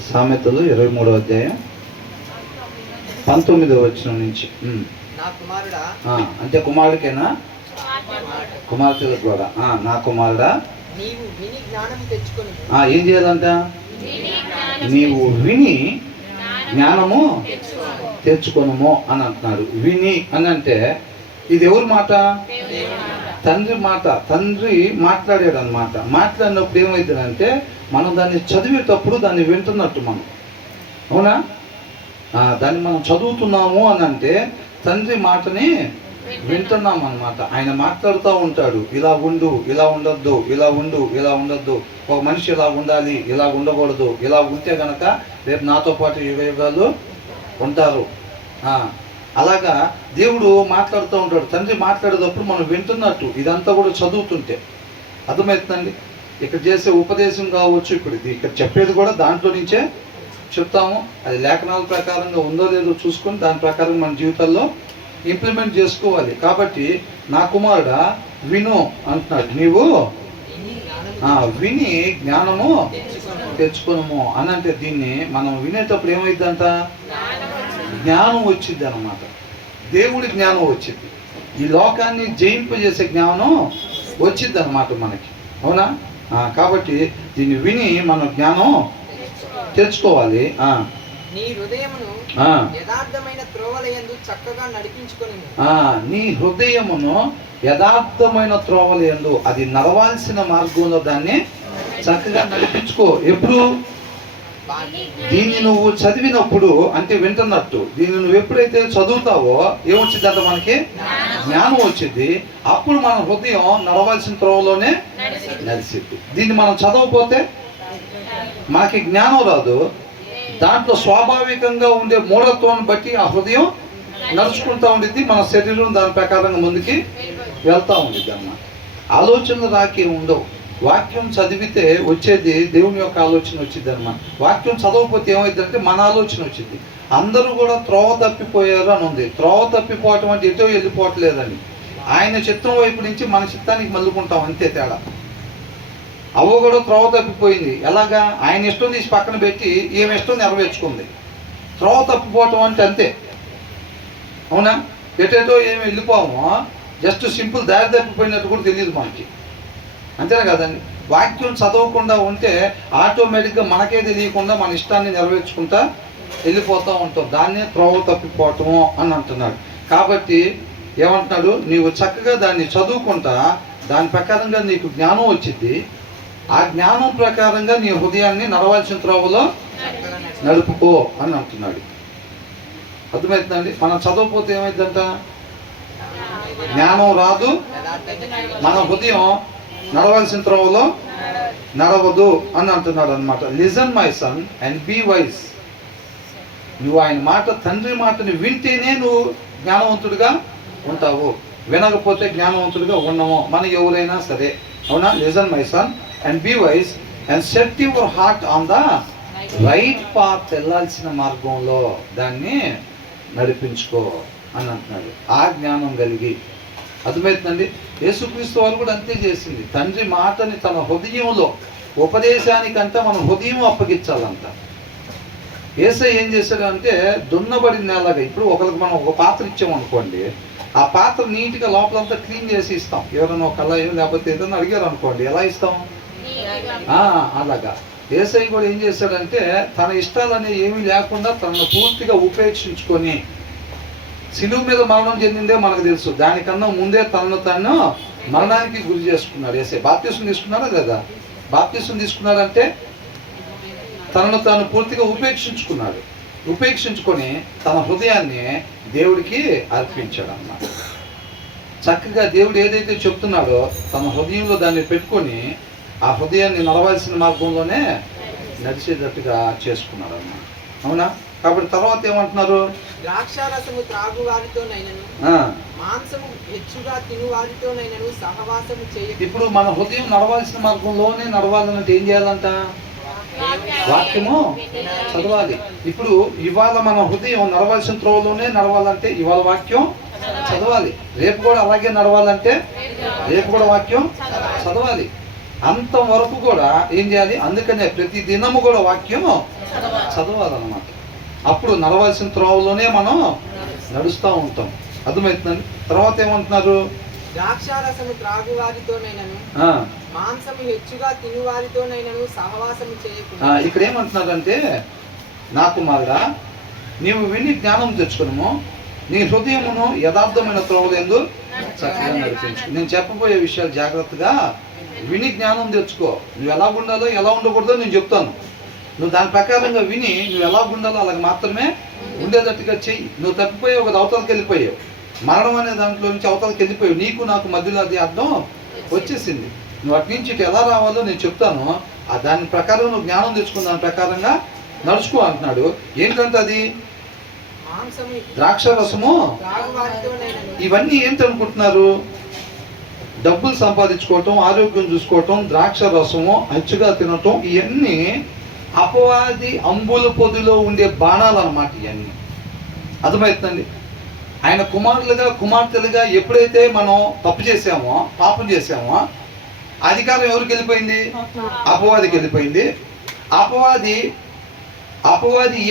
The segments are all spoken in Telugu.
సామెతలు 23వ అధ్యాయం 19వ వచనం నుంచి. అంటే కుమారుడికేనా? కుమార్తెలకు కూడా. నా కుమారుడా ఏం చేయాలంట? నీవు విని జ్ఞానము తెచ్చుకొనుము అని అంటున్నాడు. విని అని అంటే ఇది ఎవరి మాట? తండ్రి మాట. తండ్రి మాట్లాడాడు అనమాట. మాట్లాడినప్పుడు ఏమవుతుందంటే మనం దాన్ని చదివేటప్పుడు దాన్ని వింటున్నట్టు మనం, అవునా? దాన్ని మనం చదువుతున్నాము అని అంటే తండ్రి మాటని వింటున్నాం అనమాట. ఆయన మాట్లాడుతూ ఉంటాడు, ఇలా ఉండు, ఇలా ఉండొద్దు, ఇలా ఉండు, ఇలా ఉండొద్దు, ఒక మనిషి ఇలా ఉండాలి, ఇలా ఉండకూడదు, ఇలా ఉంటే గనక రేపు నాతో పాటు యుగాలు ఉంటారు. అలాగా దేవుడు మాట్లాడుతూ ఉంటాడు. తండ్రి మాట్లాడేటప్పుడు మనం వింటున్నట్టు ఇదంతా కూడా చదువుతుంటే అర్థమవుతుందండి. ఇక్కడ చేసే ఉపదేశం కావచ్చు, ఇప్పుడు ఇక్కడ చెప్పేది కూడా దాంట్లో నుంచే చెప్తాము. అది లేఖనాల ప్రకారంగా ఉందో లేదో చూసుకొని దాని ప్రకారం మన జీవితాల్లో ఇంప్లిమెంట్ చేసుకోవాలి. కాబట్టి నా కుమారుడా విను అంటున్నాడు. నీవు విని జ్ఞానము తెచ్చుకోనము అని అంటే దీన్ని మనం వినేటప్పుడు ఏమైందంట? జ్ఞానం వచ్చింది అన్నమాట. దేవుడి జ్ఞానం వచ్చింది, ఈ లోకాన్ని జయింపజేసే జ్ఞానం వచ్చింది అన్నమాట మనకి, అవునా? కాబట్టి దీన్ని విని మనం జ్ఞానం తెచ్చుకోవాలి. నీ హృదయమును యథార్థమైన త్రోవలయందు చక్కగా నడిపించుకొని. నీ హృదయమును యథార్థమైన త్రోవలయందు, అది నడవాల్సిన మార్గంలో దాన్ని చక్కగా నడిపించుకో. ఎప్పుడు? దీన్ని నువ్వు చదివినప్పుడు, అంటే వింటున్నట్టు. దీన్ని నువ్వు ఎప్పుడైతే చదువుతావో ఏమొచ్చింది అంట? మనకి జ్ఞానం వచ్చింది. అప్పుడు మన హృదయం నడవాల్సిన త్రోవలోనే నడిచింది. దీన్ని మనం చదవకపోతే మనకి జ్ఞానం రాదు. దాంట్లో స్వాభావికంగా ఉండే మూఢత్వాన్ని బట్టి ఆ హృదయం నడుచుకుంటూ ఉండిద్ది. మన శరీరం దాని ప్రకారంగా ముందుకి వెళ్తూ ఉండిద్ది అన్నమాట. ఆలోచనలు రాకే ఉండవు. వాక్యం చదివితే వచ్చేది దేవుని యొక్క ఆలోచన వచ్చింది అన్నమాట. వాక్యం చదవకపోతే ఏమైందంటే మన ఆలోచన వచ్చింది. అందరూ కూడా త్రోవ తప్పిపోయారు అని ఉంది. త్రోవ తప్పిపోవటం అంటే ఎటో వెళ్ళిపోవట్లేదండి. ఆయన చిత్తం వైపు నుంచి మన చిత్తానికి మల్లుకుంటాం, అంతే తేడా. అవ్వ కూడా త్రోవ తప్పిపోయింది. ఎలాగా? ఆయన ఇష్టం తీసి పక్కన పెట్టి ఈమె ఇష్టం నెరవేర్చుకుంది. త్రోవ తప్పిపోవటం అంటే అంతే, అవునా? ఎటేటో ఏమి వెళ్ళిపోవమో, జస్ట్ సింపుల్ దారి తప్పిపోయినట్టు కూడా తెలియదు మనకి, అంతేనా కదండి? వాక్యం చదవకుండా ఉంటే ఆటోమేటిక్గా మనకే తెలియకుండా మన ఇష్టాన్ని నెరవేర్చుకుంటా వెళ్ళిపోతూ ఉంటాం. దాన్నే త్రోవ తప్పిపోవటము అని అంటున్నాడు. కాబట్టి ఏమంటున్నాడు? నీవు చక్కగా దాన్ని చదువుకుంటా దాని ప్రకారంగా నీకు జ్ఞానం వచ్చింది. ఆ జ్ఞానం ప్రకారంగా నీ హృదయాన్ని నడవాల్సిన త్రోవలో నడుపుకో అని అంటున్నాడు. అర్థమవుతుందండి? మనం చదవకపోతే ఏమైందంట? జ్ఞానం రాదు, మన హృదయం నడవాల్సిన త్రోవలో నడవదు అని అంటున్నాడు అనమాట. Listen my son and be wise. నువ్వు ఆయన మాట, తండ్రి మాటని వింటేనే నువ్వు జ్ఞానవంతుడిగా ఉంటావు. వినకపోతే జ్ఞానవంతుడిగా ఉండము మన ఎవరైనా సరే, అవునా? Listen my son and be wise and set your heart on the right path. వెళ్ళాల్సిన మార్గంలో దాన్ని నడిపించుకో అని అంటున్నాడు. ఆ జ్ఞానం కలిగి. అర్థమవుతుందండి? యేసుక్రీస్తు వారు కూడా అంతే చేసింది. తండ్రి మాటని తన హృదయంలో, ఉపదేశానికంతా మన హృదయం అప్పగించాలంట. యేసయ్య ఏం చేశాడు అంటే దున్నబడిన నేలగా, ఇప్పుడు ఒకరికి మనం ఒక పాత్ర ఇచ్చామనుకోండి, ఆ పాత్ర నీట్గా లోపలంతా క్లీన్ చేసి ఇస్తాం. ఎవరైనా ఒక కళాయి లేకపోతే ఏదైనా అడిగారు అనుకోండి, ఎలా ఇస్తాం? అలాగా యేసయ్య కూడా ఏం చేశాడంటే తన ఇష్టాలని ఏమీ లేకుండా తనను పూర్తిగా ఉపేక్షించుకొని, శిలువ మీద మరణం చెందిందే మనకు తెలుసు, దానికన్నా ముందే తనను తాను మరణానికి గురి చేసుకున్నాడు. యేసయ్య బాప్తిసం తీసుకున్నాడా లేదా? బాప్తిసం తీసుకున్నాడంటే తనను తాను పూర్తిగా ఉపేక్షించుకున్నాడు. ఉపేక్షించుకొని తన హృదయాన్ని దేవుడికి అర్పించాడు అన్నమాట. చక్కగా దేవుడు ఏదైతే చెప్తున్నాడో తన హృదయంలో దాన్ని పెట్టుకొని ఆ హృదయాన్ని నడవాల్సిన మార్గంలోనే నడిచేటట్టుగా చేసుకున్నాడు అన్నమాట, అవునా? కాబట్టి తర్వాత ఏమంటున్నారు? ద్రాక్షారసము త్రాగు వారితోనైనను మాంసము హెచ్చుగా తిను వారితోనైనను సహవాసము చేయ. ఇప్పుడు మన హృదయం నడవాల్సిన మార్గంలోనే నడవాలంటే ఏం చేయాలంట? వాక్యము చదవాలి. ఇప్పుడు ఇవాళ మన హృదయం నడవాల్సిన త్రోవలోనే నడవాలంటే ఇవాళ వాక్యం చదవాలి. రేపు కూడా అలాగే నడవాలంటే రేపు కూడా వాక్యం చదవాలి. అంతవరకు కూడా ఏం చేయాలి? అందుకనే ప్రతి దినము కూడా వాక్యం చదవాలన్నమాట. అప్పుడు నడవాల్సిన త్రోవలోనే మనం నడుస్తూ ఉంటాం. అర్థమవుతుందండి. తర్వాత ఏమంటున్నారు? ద్రాక్షారసము త్రాగు వారితోనైనను మాంసము హెచ్చుగా తిను వారితోనైనను సహవాసము చేయకుండా. ఇక్కడ ఏమంటున్నారంటే, నా కుమారుడా, నీవు విని జ్ఞానం తెచ్చుకును, నీ హృదయమును యథార్థమైన త్రోవలందు చక్కగా నడిపించు. నేను చెప్పబోయే విషయాలు జాగ్రత్తగా విని జ్ఞానం తెచ్చుకో. నువ్వు ఎలా ఉండాలో ఎలా ఉండకూడదో నేను చెప్తాను. నువ్వు దాని ప్రకారంగా విని నువ్వు ఎలా ఉండాలో అలాగ మాత్రమే ఉండేటట్టుగా చెయ్యి. నువ్వు తప్పిపోయావు కదా, అవతలకి వెళ్ళిపోయావు. మరణం అనే దాంట్లో నుంచి అవతలకి వెళ్ళిపోయావు. నీకు నాకు మధ్యలో అది అర్థం వచ్చేసింది. నువ్వు అటు నుంచి ఇటు ఎలా రావాలో నేను చెప్తాను. దాని ప్రకారం నువ్వు జ్ఞానం తెచ్చుకున్న దాని ప్రకారంగా నడుచుకో అంటున్నాడు. ఏంటంటే అది ద్రాక్షరసము. ఇవన్నీ ఏంటి అనుకుంటున్నారు? డబ్బులు సంపాదించుకోవటం, ఆరోగ్యం చూసుకోవటం, ద్రాక్షరసము హెచ్చుగా తినటం, ఇవన్నీ అపవాది అంబుల పొదిలో ఉండే బాణాలు అన్నమాట. ఇవన్నీ అర్థమవుతుందండి. ఆయన కుమారులుగా కుమార్తెలుగా ఎప్పుడైతే మనం తప్పు చేసామో, పాపం చేసామో, అధికారం ఎవరికి వెళ్ళిపోయింది? అపవాదికి వెళ్ళిపోయింది. అపవాది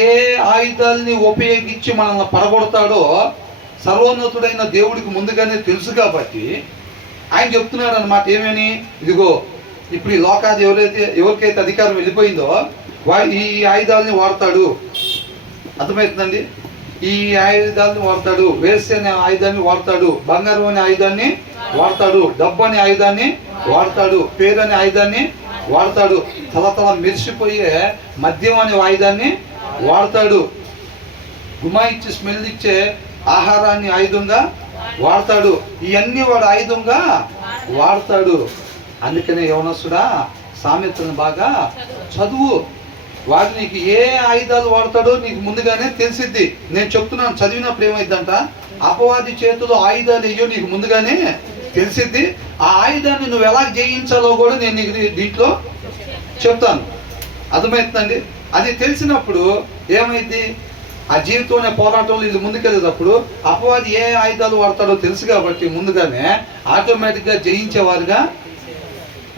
ఏ ఆయుధాలని ఉపయోగించి మనల్ని పడగొడతాడో సర్వోన్నతుడైన దేవుడికి ముందుగానే తెలుసు. కాబట్టి ఆయన చెప్తున్నాడు అన్నమాట. ఏమని? ఇదిగో ఇప్పుడు ఈ లోకాది ఎవరికైతే అధికారం వెళ్ళిపోయిందో ఈ ఆయుధాలని వాడతాడు. అర్థమవుతుందండి. ఈ ఆయుధాలని వాడతాడు. వేస్య అనే ఆయుధాన్ని వాడతాడు. బంగారం అనే ఆయుధాన్ని వాడతాడు. డబ్బు అనే ఆయుధాన్ని వాడతాడు. పేరు అనే ఆయుధాన్ని వాడతాడు. తల మెరిసిపోయే మద్యం అనే ఆయుధాన్ని వాడతాడు. గుమాయిచ్చి స్మెల్ ఇచ్చే ఆహారాన్ని ఆయుధంగా వాడతాడు. ఇవన్నీ వాడు ఆయుధంగా వాడతాడు. అందుకనే యవనస్తుడా, సామెతలను బాగా చదువు. వాడు నీకు ఏ ఆయుధాలు వాడతాడో నీకు ముందుగానే తెలిసిద్ది. నేను చెప్తున్నాను, చదివినప్పుడు ఏమైందంట, అపవాది చేతిలో ఆయుధాలు అయ్యో నీకు ముందుగానే తెలిసిద్ది. ఆ ఆయుధాన్ని నువ్వు ఎలా జయించాలో కూడా నేను నీకు దీంట్లో చెప్తాను. అర్థమవుతుందండి. అది తెలిసినప్పుడు ఏమైంది? ఆ జీవితం అనే పోరాటంలో ఇది ముందుకెళ్ళేటప్పుడు అపవాది ఏ ఆయుధాలు వాడతాడో తెలుసు కాబట్టి ముందుగానే ఆటోమేటిక్గా జయించేవారుగా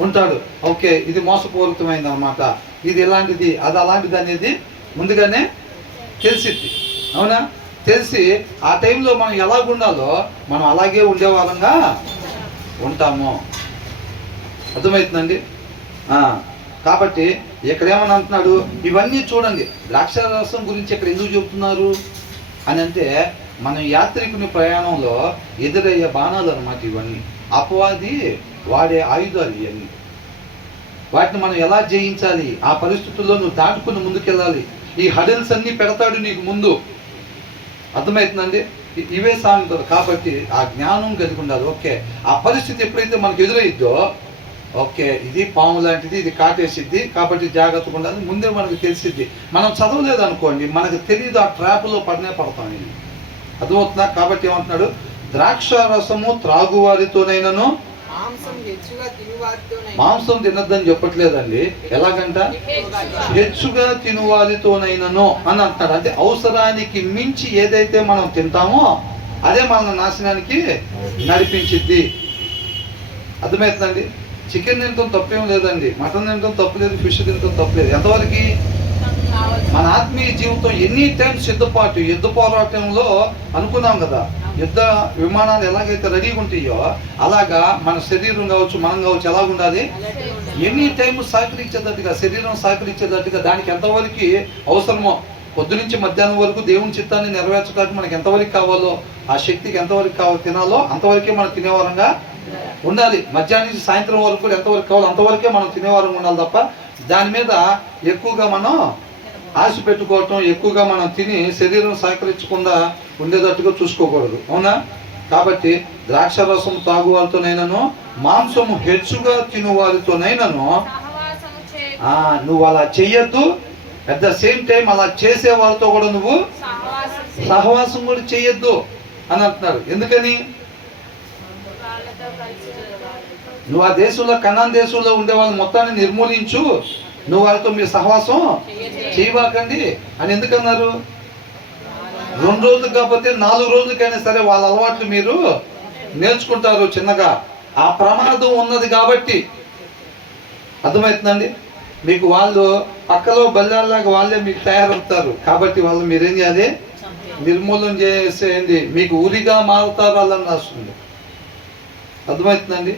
ఉంటాడు. ఓకే, ఇది మోసపూరితమైంది అన్నమాట, ఇది ఇలాంటిది, అది అలాంటిది అనేది ముందుగానే తెలిసిద్ది. అవునా? తెలిసి ఆ టైంలో మనం ఎలాగుండాలో మనం అలాగే ఉండేవాళ్ళంగా ఉంటాము. అర్థమవుతుందండి. కాబట్టి ఇక్కడ ఏమని అంటున్నాడు? ఇవన్నీ చూడండి. ద్రాక్షారసం గురించి ఇక్కడ ఎందుకు చెబుతున్నారు అని అంటే, మన యాత్రికుని ప్రయాణంలో ఎదురయ్యే బాణాలు అన్నమాట ఇవన్నీ. అపవాది వాడే ఆయుధాలు ఇవన్నీ. వాటిని మనం ఎలా జయించాలి? ఆ పరిస్థితుల్లో నువ్వు దాటుకుని ముందుకెళ్ళాలి. ఈ హడిల్స్ అన్నీ పెడతాడు నీకు ముందు. అర్థమవుతుందండి. ఇవే సాగుతుంది. కాబట్టి ఆ జ్ఞానం కలిగి ఉండాలి. ఓకే, ఆ పరిస్థితి ఎప్పుడైతే మనకు ఎదురైద్దో, ఓకే ఇది పాము లాంటిది, ఇది కాటేసిద్ది, కాబట్టి జాగ్రత్తగా ఉండాలి. ముందే మనకు తెలిసిద్ది. మనం చదవలేదు అనుకోండి, మనకు తెలియదు, ఆ ట్రాప్లో పడతాం. ఇది అర్థమవుతుందా? కాబట్టి ఏమంటున్నాడు? ద్రాక్షారసము త్రాగువారితోనైనను మాంసం తినద్దని చెప్పట్లేదండి. ఎలాగంట? హెచ్చుగా తినువారితోనైనను అని అంటున్నాడు. అంటే అవసరానికి మించి ఏదైతే మనం తింటామో అదే మన నాశనానికి నడిపించిద్ది. అర్థమవుతుందండి. చికెన్ తినటం తప్పేం లేదండి, మటన్ తినటం తప్పులేదు, ఫిష్ తినటం తప్పులేదు. ఎంతవరకు? మన ఆత్మీయ జీవితం ఎనీ టైం సిద్ధపాటు. యుద్ధ పోరాటంలో అనుకున్నాం కదా, యుద్ధ విమానాలు ఎలాగైతే రెడీగా ఉంటాయో అలాగా మన శరీరం కావచ్చు, మనం కావచ్చు, ఎలా ఉండాలి? ఎనీ టైం సహకరించేటట్టుగా, శరీరం సహకరించేటట్టుగా దానికి ఎంతవరకు అవసరమో, పొద్దు నుంచి మధ్యాహ్నం వరకు దేవుని చిత్తాన్ని నెరవేర్చడానికి మనకి ఎంతవరకు కావాలో, ఆ శక్తికి ఎంతవరకు తినాలో అంతవరకే మనం తినేవారంగా ఉండాలి. మధ్యాహ్నం నుంచి సాయంత్రం వరకు కూడా ఎంతవరకు కావాలో అంతవరకే మనం తినేవారంగా ఉండాలి తప్ప దాని మీద ఎక్కువగా మనం ఆశ పెట్టుకోవటం, ఎక్కువగా మనం తిని శరీరం సహకరించకుండా ఉండేటట్టుగా చూసుకోకూడదు. అవునా? కాబట్టి ద్రాక్షరసం తాగువారితోనైనాను మాంసము హెచ్చుగా తినువారితోనైనాను నువ్వు అలా చెయ్యొద్దు. అట్ ద సేమ్ టైం అలా చేసే వాళ్ళతో కూడా నువ్వు సహవాసం కూడా చెయ్యొద్దు అని అంటున్నారు. ఎందుకని? నువ్వు ఆ దేశంలో, కనాన్ దేశంలో ఉండే వాళ్ళని మొత్తాన్ని నిర్మూలించు, నువ్వు వాళ్ళతో మీరు సహవాసం చేయబాకండి అని ఎందుకన్నారు? 2 రోజులు కాకపోతే 4 రోజులకైనా సరే వాళ్ళ అలవాట్లు మీరు నేర్చుకుంటారు చిన్నగా. ఆ ప్రమాదం ఉన్నది కాబట్టి. అర్థమవుతుందండి. మీకు వాళ్ళు పక్కలో బల్లాల్లాగా వాళ్ళే మీకు తయారవుతారు. కాబట్టి వాళ్ళు మీరేం చేయాలి? నిర్మూలన చేసేయండి. మీకు ఉరిగా మారుతారు వాళ్ళని రాస్తుంది. అర్థమవుతుందండి?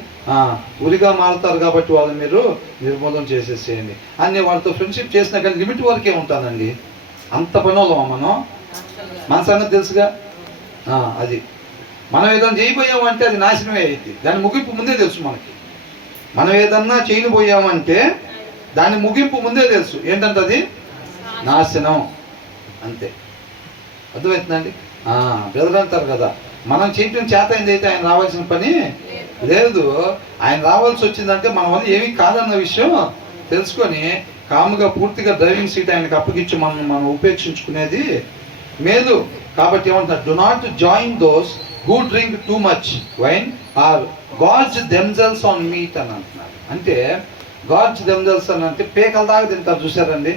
ఉరిగా మారుతారు కాబట్టి వాళ్ళు మీరు నిర్మూలన చేసేసేయండి. అన్ని వాళ్ళతో ఫ్రెండ్షిప్ చేసినా కానీ లిమిట్ వరకే ఉంటానండి. అంత పనులమా మనం? మన సంగతి తెలుసుగా. అది మనం ఏదైనా చేయబోయామంటే అది నాశనమే అయింది. దాని ముగింపు ముందే తెలుసు మనకి. మనం ఏదన్నా చేయబోయామంటే దాని ముగింపు ముందే తెలుసు. ఏంటంటే అది నాశనం. అంతే. అర్థమవుతుందండి? బ్రదర్ అంటారు కదా, మనం చేయటం చేత అయితే ఆయన రావాల్సిన పని లేదు. ఆయన రావాల్సి వచ్చిందంటే మన వల్ల ఏమీ కాదన్న విషయం తెలుసుకొని కాముగా పూర్తిగా డ్రైవింగ్ సీట్ ఆయనకు అప్పగించి మనం ఉపేక్షించుకునేది మేలు. కాబట్టి ఏమంటున్నారు? Do not join those who drink too much wine or gorge themselves on meat అని అంటున్నారు. అంటే గాడ్స్ దెమ్సెల్స్ అని అంటే పేకల దాకా తింటారు చూసారండి.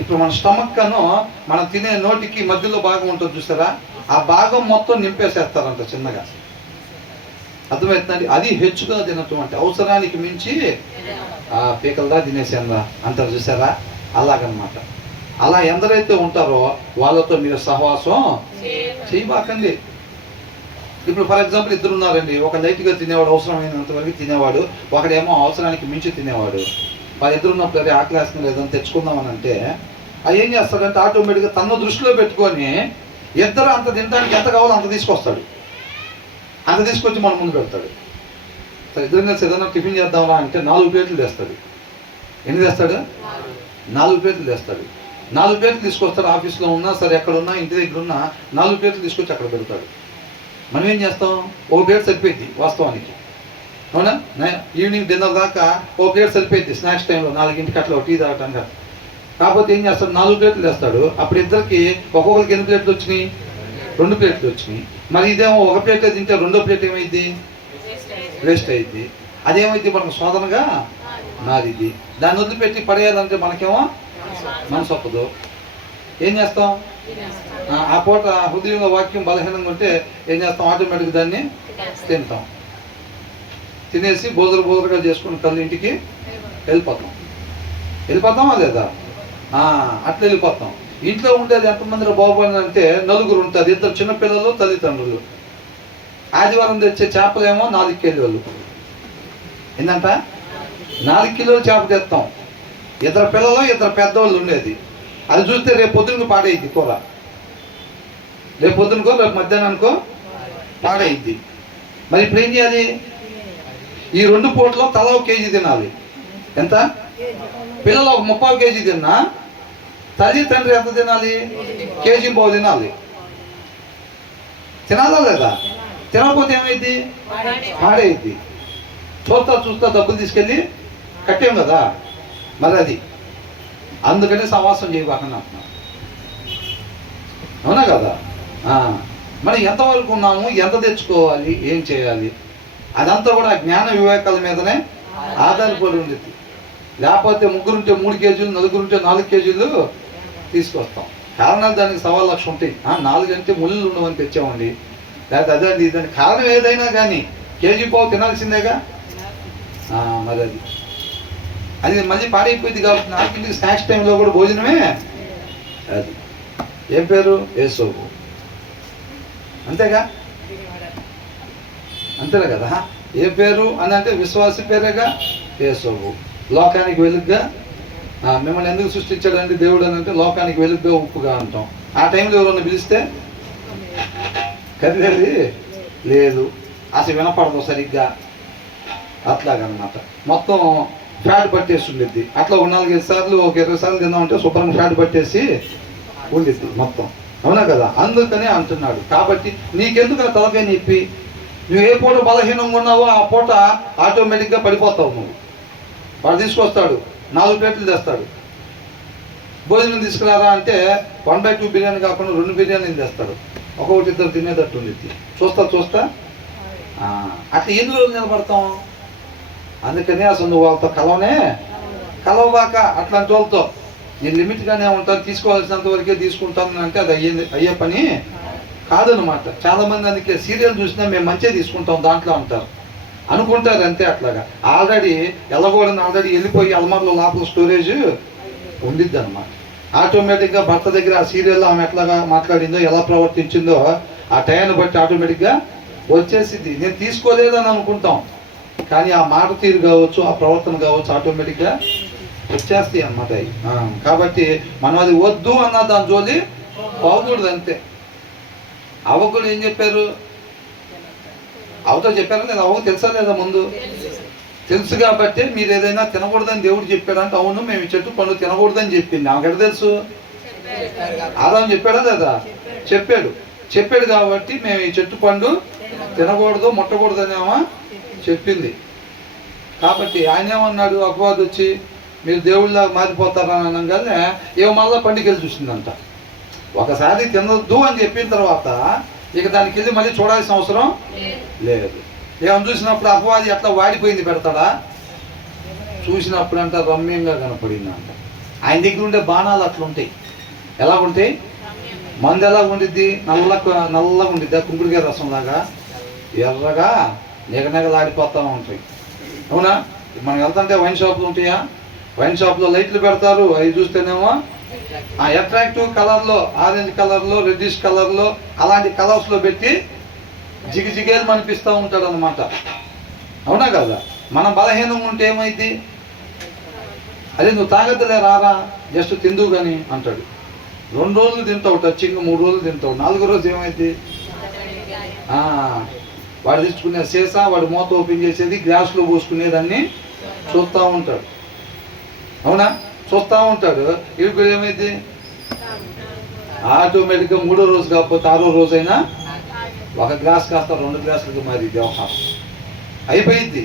ఇప్పుడు మన స్టమక్ అను మనం తినే నోటికి మధ్యలో భాగం ఉంటుంది చూసారా, ఆ భాగం మొత్తం నింపేసేస్తారంట చిన్నగా. అర్థమవుతుందండి? అది హెచ్చుగా తినటం అంటే అవసరానికి మించి పీకలదా తినేసేందా అంటారు చూసారా, అలాగనమాట. అలా ఎందరైతే ఉంటారో వాళ్ళతో మీరు సహవాసం చేయబాకండి. ఇప్పుడు ఫర్ ఎగ్జాంపుల్ ఇద్దరు ఉన్నారండి. ఒక లైట్గా తినేవాడు, అవసరమైనంత వరకు తినేవాడు, ఒకడేమో అవసరానికి మించి తినేవాడు. ఇద్దరు ఉన్నప్పుడు అదే ఆకలి వేస్తున్నారు ఏదైనా తెచ్చుకుందామని అంటే అది ఏం చేస్తాడంటే ఆటోమేటిక్గా తన దృష్టిలో పెట్టుకొని ఇద్దరు అంత తినడానికి ఎంత కావాలో అంత తీసుకొస్తాడు. అంత తీసుకొచ్చి మన ముందు పెడతాడు. సరే ఇద్దరు కలిసి ఏదైనా టిఫిన్ చేద్దామా అంటే 4 ప్లేట్లు తెస్తాడు. ఎన్ని తెస్తాడు? 4 ప్లేట్లు తెస్తాడు. 4 ప్లేట్లు తీసుకొస్తాడు. ఆఫీస్లో ఉన్నా సరే, ఎక్కడ ఉన్నా, ఇంటి దగ్గర ఉన్నా 4 ప్లేట్లు తీసుకొచ్చి అక్కడ పెడతాడు. మనం ఏం చేస్తాం? ఒక ప్లేట్ సరిపోయింది వాస్తవానికి, అవునా? ఈవినింగ్ డిన్నర్ దాకా ఒక ప్లేట్ సరిపోయింది. స్నాక్స్ టైంలో 4ంటికి అట్లా టీ తాగటానికి. కాకపోతే ఏం చేస్తాడు? 4 ప్లేట్లు తెస్తాడు. అప్పుడు ఇద్దరికి ఒక్కొక్కరికి ఎన్ని ప్లేట్లు వచ్చినాయి? 2 ప్లేట్లు వచ్చినాయి. మరి ఇదేమో ఒక ప్లేట్ తింటే రెండో ప్లేట్ ఏమైంది? వేస్ట్ అయింది. అదేమైంది? మనకు శోధనగా మారిద్ది. దాన్ని వదిలిపెట్టి పడేయాలంటే మనకేమో మనసు ఒప్పదు. ఏం చేస్తాం? ఆ పూట హృదయంలో వాక్యం బలహీనంగా ఉంటే ఏం చేస్తాం? ఆటోమేటిక్ దాన్ని తింటాం. తినేసి బోదరుగా చేసుకుని కళ్ళు ఇంటికి వెళ్ళిపోతామా లేదా? అట్లా వెళ్ళిపోతాం. ఇంట్లో ఉండేది ఎంతమంది బాగుపడింది అంటే 4 ఉంటుంది. 2 చిన్నపిల్లలు, తల్లిదండ్రులు. ఆదివారం తెచ్చే చేపలేమో 4 కిలోలు. ఏంటంట? 4 కిలోలు చేప తెస్తాం. 2 పిల్లలు, 2 పెద్దవాళ్ళు ఉండేది. అది చూస్తే రేపు పొద్దునకు పాడైద్ది కూర. రేపు పొద్దునకో రేపు మధ్యాహ్నానికో పాడైద్ది. మరి ఇప్పుడు ఏం చేయాలి? ఈ 2 పూటలో తలా 1 కేజీ తినాలి. ఎంత? పిల్లలు ఒక 30 కేజీ తిన్నా తల్లి తండ్రి ఎంత తినాలి? 1.5 కేజీ తినాలి. తినాలా లేదా? తినకపోతే ఏమైంది? పాడైద్ది. చూస్తా డబ్బులు తీసుకెళ్ళి కట్టాం కదా, మరి అది అందుకనే సహవాసం చేయబాకని అంటున్నాం. అవునా కదా? మనం ఎంతవరకు ఉన్నాము, ఎంత తెచ్చుకోవాలి, ఏం చేయాలి, అదంతా కూడా జ్ఞాన వివేకాల మీదనే ఆధారపడి ఉండేది. లేకపోతే 3 ఉంటే 3 కేజీలు, 4 ఉంటే 4 కేజీలు తీసుకొస్తాం. కారణాలు దానికి 1,00,000 ఉంటాయి. 4 అంటే ముళ్ళు ఉండవని తెచ్చామండి, లేకపోతే అదే అండి దానికి కారణం ఏదైనా కానీ 1.5 కేజీ తినాల్సిందేగా. మరి అది మళ్ళీ పాడైపోయింది. కాబట్టి 4ంటికి స్నాక్స్ టైంలో కూడా భోజనమే. అది ఏం పేరు? యేసోబు. అంతేగా? అంతేనా కదా? ఏ పేరు అని అంటే విశ్వాసి పేరేగా యేసోబు. లోకానికి వెలుగుగా. మిమ్మల్ని ఎందుకు సృష్టించాడంటే దేవుడు అని అంటే లోకానికి వెలుగుగా, ఉప్పుగా అంటాం. ఆ టైంలో ఎవరన్నా పిలిస్తే కదిలేది లేదు, అసలు వినపడదు సరిగ్గా. అట్లాగనమాట. మొత్తం ఫ్యాట్ పట్టేసి ఉండిద్ది. అట్లా ఒక 4-5 సార్లు, ఒక 20 సార్లు తిందామంటే శుభ్రంగా ఫ్యాట్ పట్టేసి ఉండిద్ది మొత్తం. అవునా కదా? అందుకనే అంటున్నాడు. కాబట్టి నీకెందుకు ఆ తలకాయ నొప్పి? నువ్వు ఏ పూట బలహీనంగా ఉన్నావో ఆ పూట ఆటోమేటిక్గా పడిపోతావు నువ్వు. వాడు తీసుకొస్తాడు, 4 ప్లేట్లు తెస్తాడు. భోజనం తీసుకురారా అంటే 1/2 బిర్యానీ కాకుండా 2 బిర్యానీలు తెస్తాడు. ఒక్కొక్కటి 2 తినేటట్టు ఉండిద్ది. చూస్తా అట్లా ఎన్ని రోజులు నిలబడతాం? అందుకని అసలు నువ్వు వాళ్ళతో కలవబాక. అట్లాంటి వాళ్ళతో నేను లిమిట్గానే ఉంటాను, తీసుకోవాల్సినంత వరకే తీసుకుంటాను అంటే అది అయ్యే పని కాదనమాట. చాలామంది అందుకే సీరియల్ చూసినా మేము మంచిగా తీసుకుంటాం దాంట్లో అంటారు. అనుకుంటారు అంతే. అట్లాగా ఆల్రెడీ వెళ్ళకూడని ఆల్రెడీ వెళ్ళిపోయి అల్మార్లో లోపల స్టోరేజ్ ఉండిద్ది అనమాట. ఆటోమేటిక్గా భర్త దగ్గర ఆ సీరియల్లో ఆమె ఎట్లాగా మాట్లాడిందో, ఎలా ప్రవర్తించిందో ఆ టైంని బట్టి ఆటోమేటిక్గా వచ్చేసింది. నేను తీసుకోలేదని అనుకుంటాం, కానీ ఆ మాట తీరు కావచ్చు, ఆ ప్రవర్తన కావచ్చు, ఆటోమేటిక్గా వచ్చేస్తాయి అన్నమాట అవి. కాబట్టి మనం అది వద్దు అన్న దాని జోలి పోకూడదు అంతే. అవ్వకుడు ఏం చెప్పారు? అవతో చెప్పారా లేదా? అవ్వకు తెలుసా లేదా? ముందు తెలుసు కాబట్టి మీరు ఏదైనా తినకూడదని దేవుడు చెప్పాడంటే, అవును మేము ఈ చెట్టు పండు తినకూడదని చెప్పింది. ఆమెకు ఎక్కడ తెలుసు? ఆదాము చెప్పాడా లేదా? చెప్పాడు కాబట్టి మేము ఈ చెట్టు పండు తినకూడదు, ముట్టకూడదని ఏమో చెప్పింది. కాబట్టి ఆయన ఏమన్నాడు? అపవాది వచ్చి మీరు దేవుళ్ళలాగా మారిపోతారని అనగానే ఏమో మళ్ళా పండుగలు చూసిందంట. ఒకసారి తినొద్దు అని చెప్పిన తర్వాత ఇక దానికి వెళ్ళి మళ్ళీ చూడాల్సిన అవసరం లేదు. ఏమని చూసినప్పుడు అపవాది ఎట్లా వాడిపోయింది పెడతాడా? చూసినప్పుడు అంట రమ్యంగా కనపడింది అంట. ఆయన దగ్గర ఉండే బాణాలు అట్లా ఉంటాయి. ఎలా ఉంటాయి? మందు ఎలా ఉండిద్ది? నల్లగా ఉండిద్ది, కుంకుడికాయ రసంలాగా ఎర్రగా నిగనగలాడిపోతూ ఉంటాయి. అవునా? మనం వెళ్తుంటే వైన్ షాపులు ఉంటాయా? వైన్ షాప్లో లైట్లు పెడతారు, అవి చూస్తేనేమో అట్రాక్టివ్ కలర్లో, ఆరెంజ్ కలర్లో, రెడ్డిష్ కలర్లో, అలాంటి కలర్స్లో పెట్టి జిగిజిగేలు అనిపిస్తూ ఉంటాడు అనమాట. అవునా కదా? మనం బలహీనంగా ఉంటే ఏమైంది? అదే నువ్వు తాగద్దులే రారా, జస్ట్ తిందు కానీ అంటాడు. 2 రోజులు తింటావు టచ్చింగ్, 3 రోజులు తింటావు, 4వ రోజు ఏమైంది? వాడు తెచ్చుకునే సీసా, వాడు మూత ఓపెన్ చేసేది, గ్లాసులో పోసుకునేదాన్ని చూస్తూ ఉంటాడు. అవునా? చూస్తూ ఉంటాడు. ఇప్పుడు ఏమైంది? ఆటోమేటిక్గా 3వ రోజు కాకపోతే 6వ రోజైనా 1 గ్లాస్ కాస్త 2 గ్లాసులకి మరి వ్యవహారం అయిపోయింది.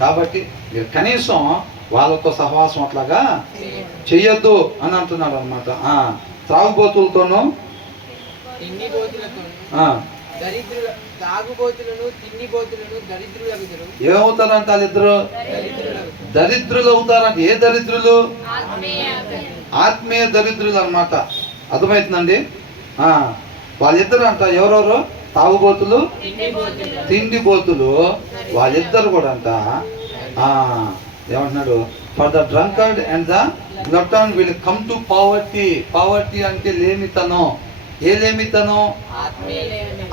కాబట్టి మీరు కనీసం వాళ్ళతో సహవాసం అట్లాగా చెయ్యొద్దు అని అంటున్నాడు అనమాట. త్రాగుబోతులతోనూ ఏమవుతారంట? వాళ్ళిద్దరు దరిద్రులు అవుతారంట. ఏ దరిద్రులు? ఆత్మీయ దరిద్రులు అనమాట. అర్థమవుతుందండి? వాళ్ళిద్దరు అంట. ఎవరెవరు? తాగుబోతులు, తిండిబోతులు. వాళ్ళిద్దరు కూడా అంట ఏమంటున్నాడు? For the drunkard and the glutton will come to poverty. Poverty అంటే లేమితనం. ఏ లేమితనం?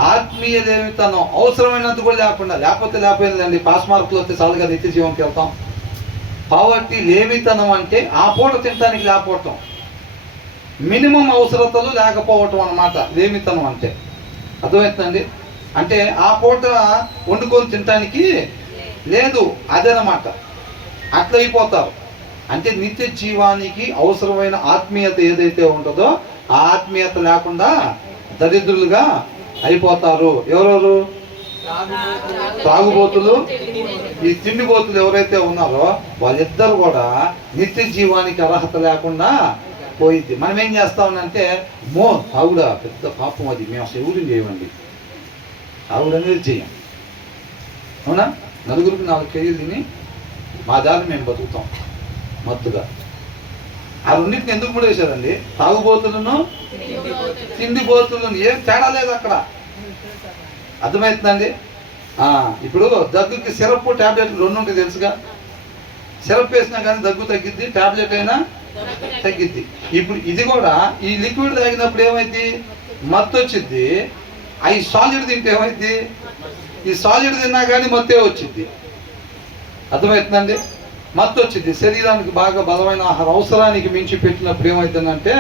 ఆత్మీయ లేమితనం. అవసరమైనంత కూడా లేకుండా, లేకపోయిందండి పాస్ మార్కులు వస్తే చాలుగా నిత్య జీవంకి వెళ్తాం. పావర్టీ లేమితనం అంటే ఆ పూట తినడానికి లేకపోవటం, మినిమం అవసరతలు లేకపోవటం అన్నమాట లేమితనం అంటే. అర్థమవుతుందండి? అంటే ఆ పూట వండుకొని తినడానికి లేదు, అదేనమాట. అట్లా అయిపోతారు. అంటే నిత్య జీవానికి అవసరమైన ఆత్మీయత ఏదైతే ఉంటుందో ఆ ఆత్మీయత లేకుండా దరిద్రులుగా అయిపోతారు. ఎవరెవరు? తాగుబోతులు, ఈ తిండిబోతులు ఎవరైతే ఉన్నారో వాళ్ళిద్దరు కూడా నిత్య జీవానికి అర్హత లేకుండా పోయింది. మనం ఏం చేస్తామనంటే, తాగుడా పెద్ద పాపం, అది మేము అసలు ఎవరు చేయమండి, తాగుడు అనేది చేయం. అవునా? నలుగురికి 4 కేజీలు తిని మా దారి మేము బతుకుతాం మత్తుగా. ఆ రెండింటిని ఎందుకు ముడేశారండి? తాగుబోతులను, తిండిబోతులను. ఏం తేడా లేదు అక్కడ. అర్థమవుతుందండి? ఇప్పుడు దగ్గుకి సిరప్, ట్యాబ్లెట్లు 2 ఉంటాయి తెలుసుగా. సిరప్ వేసినా కానీ దగ్గు తగ్గిద్ది, ట్యాబ్లెట్ అయినా తగ్గిద్ది. ఇప్పుడు ఇది కూడా ఈ లిక్విడ్ తాగినప్పుడు ఏమైంది? మత్తు వచ్చిద్ది. ఈ సాలిడ్ తింటే ఏమైంది? ఈ సాలిడ్ తిన్నా కానీ మత్తే వచ్చింది. అర్థమవుతుందండి? మత్తు వచ్చింది. శరీరానికి బాగా బలమైన ఆహారం అవసరానికి మించి పెట్టినప్పుడు ఏమవుతుందంటే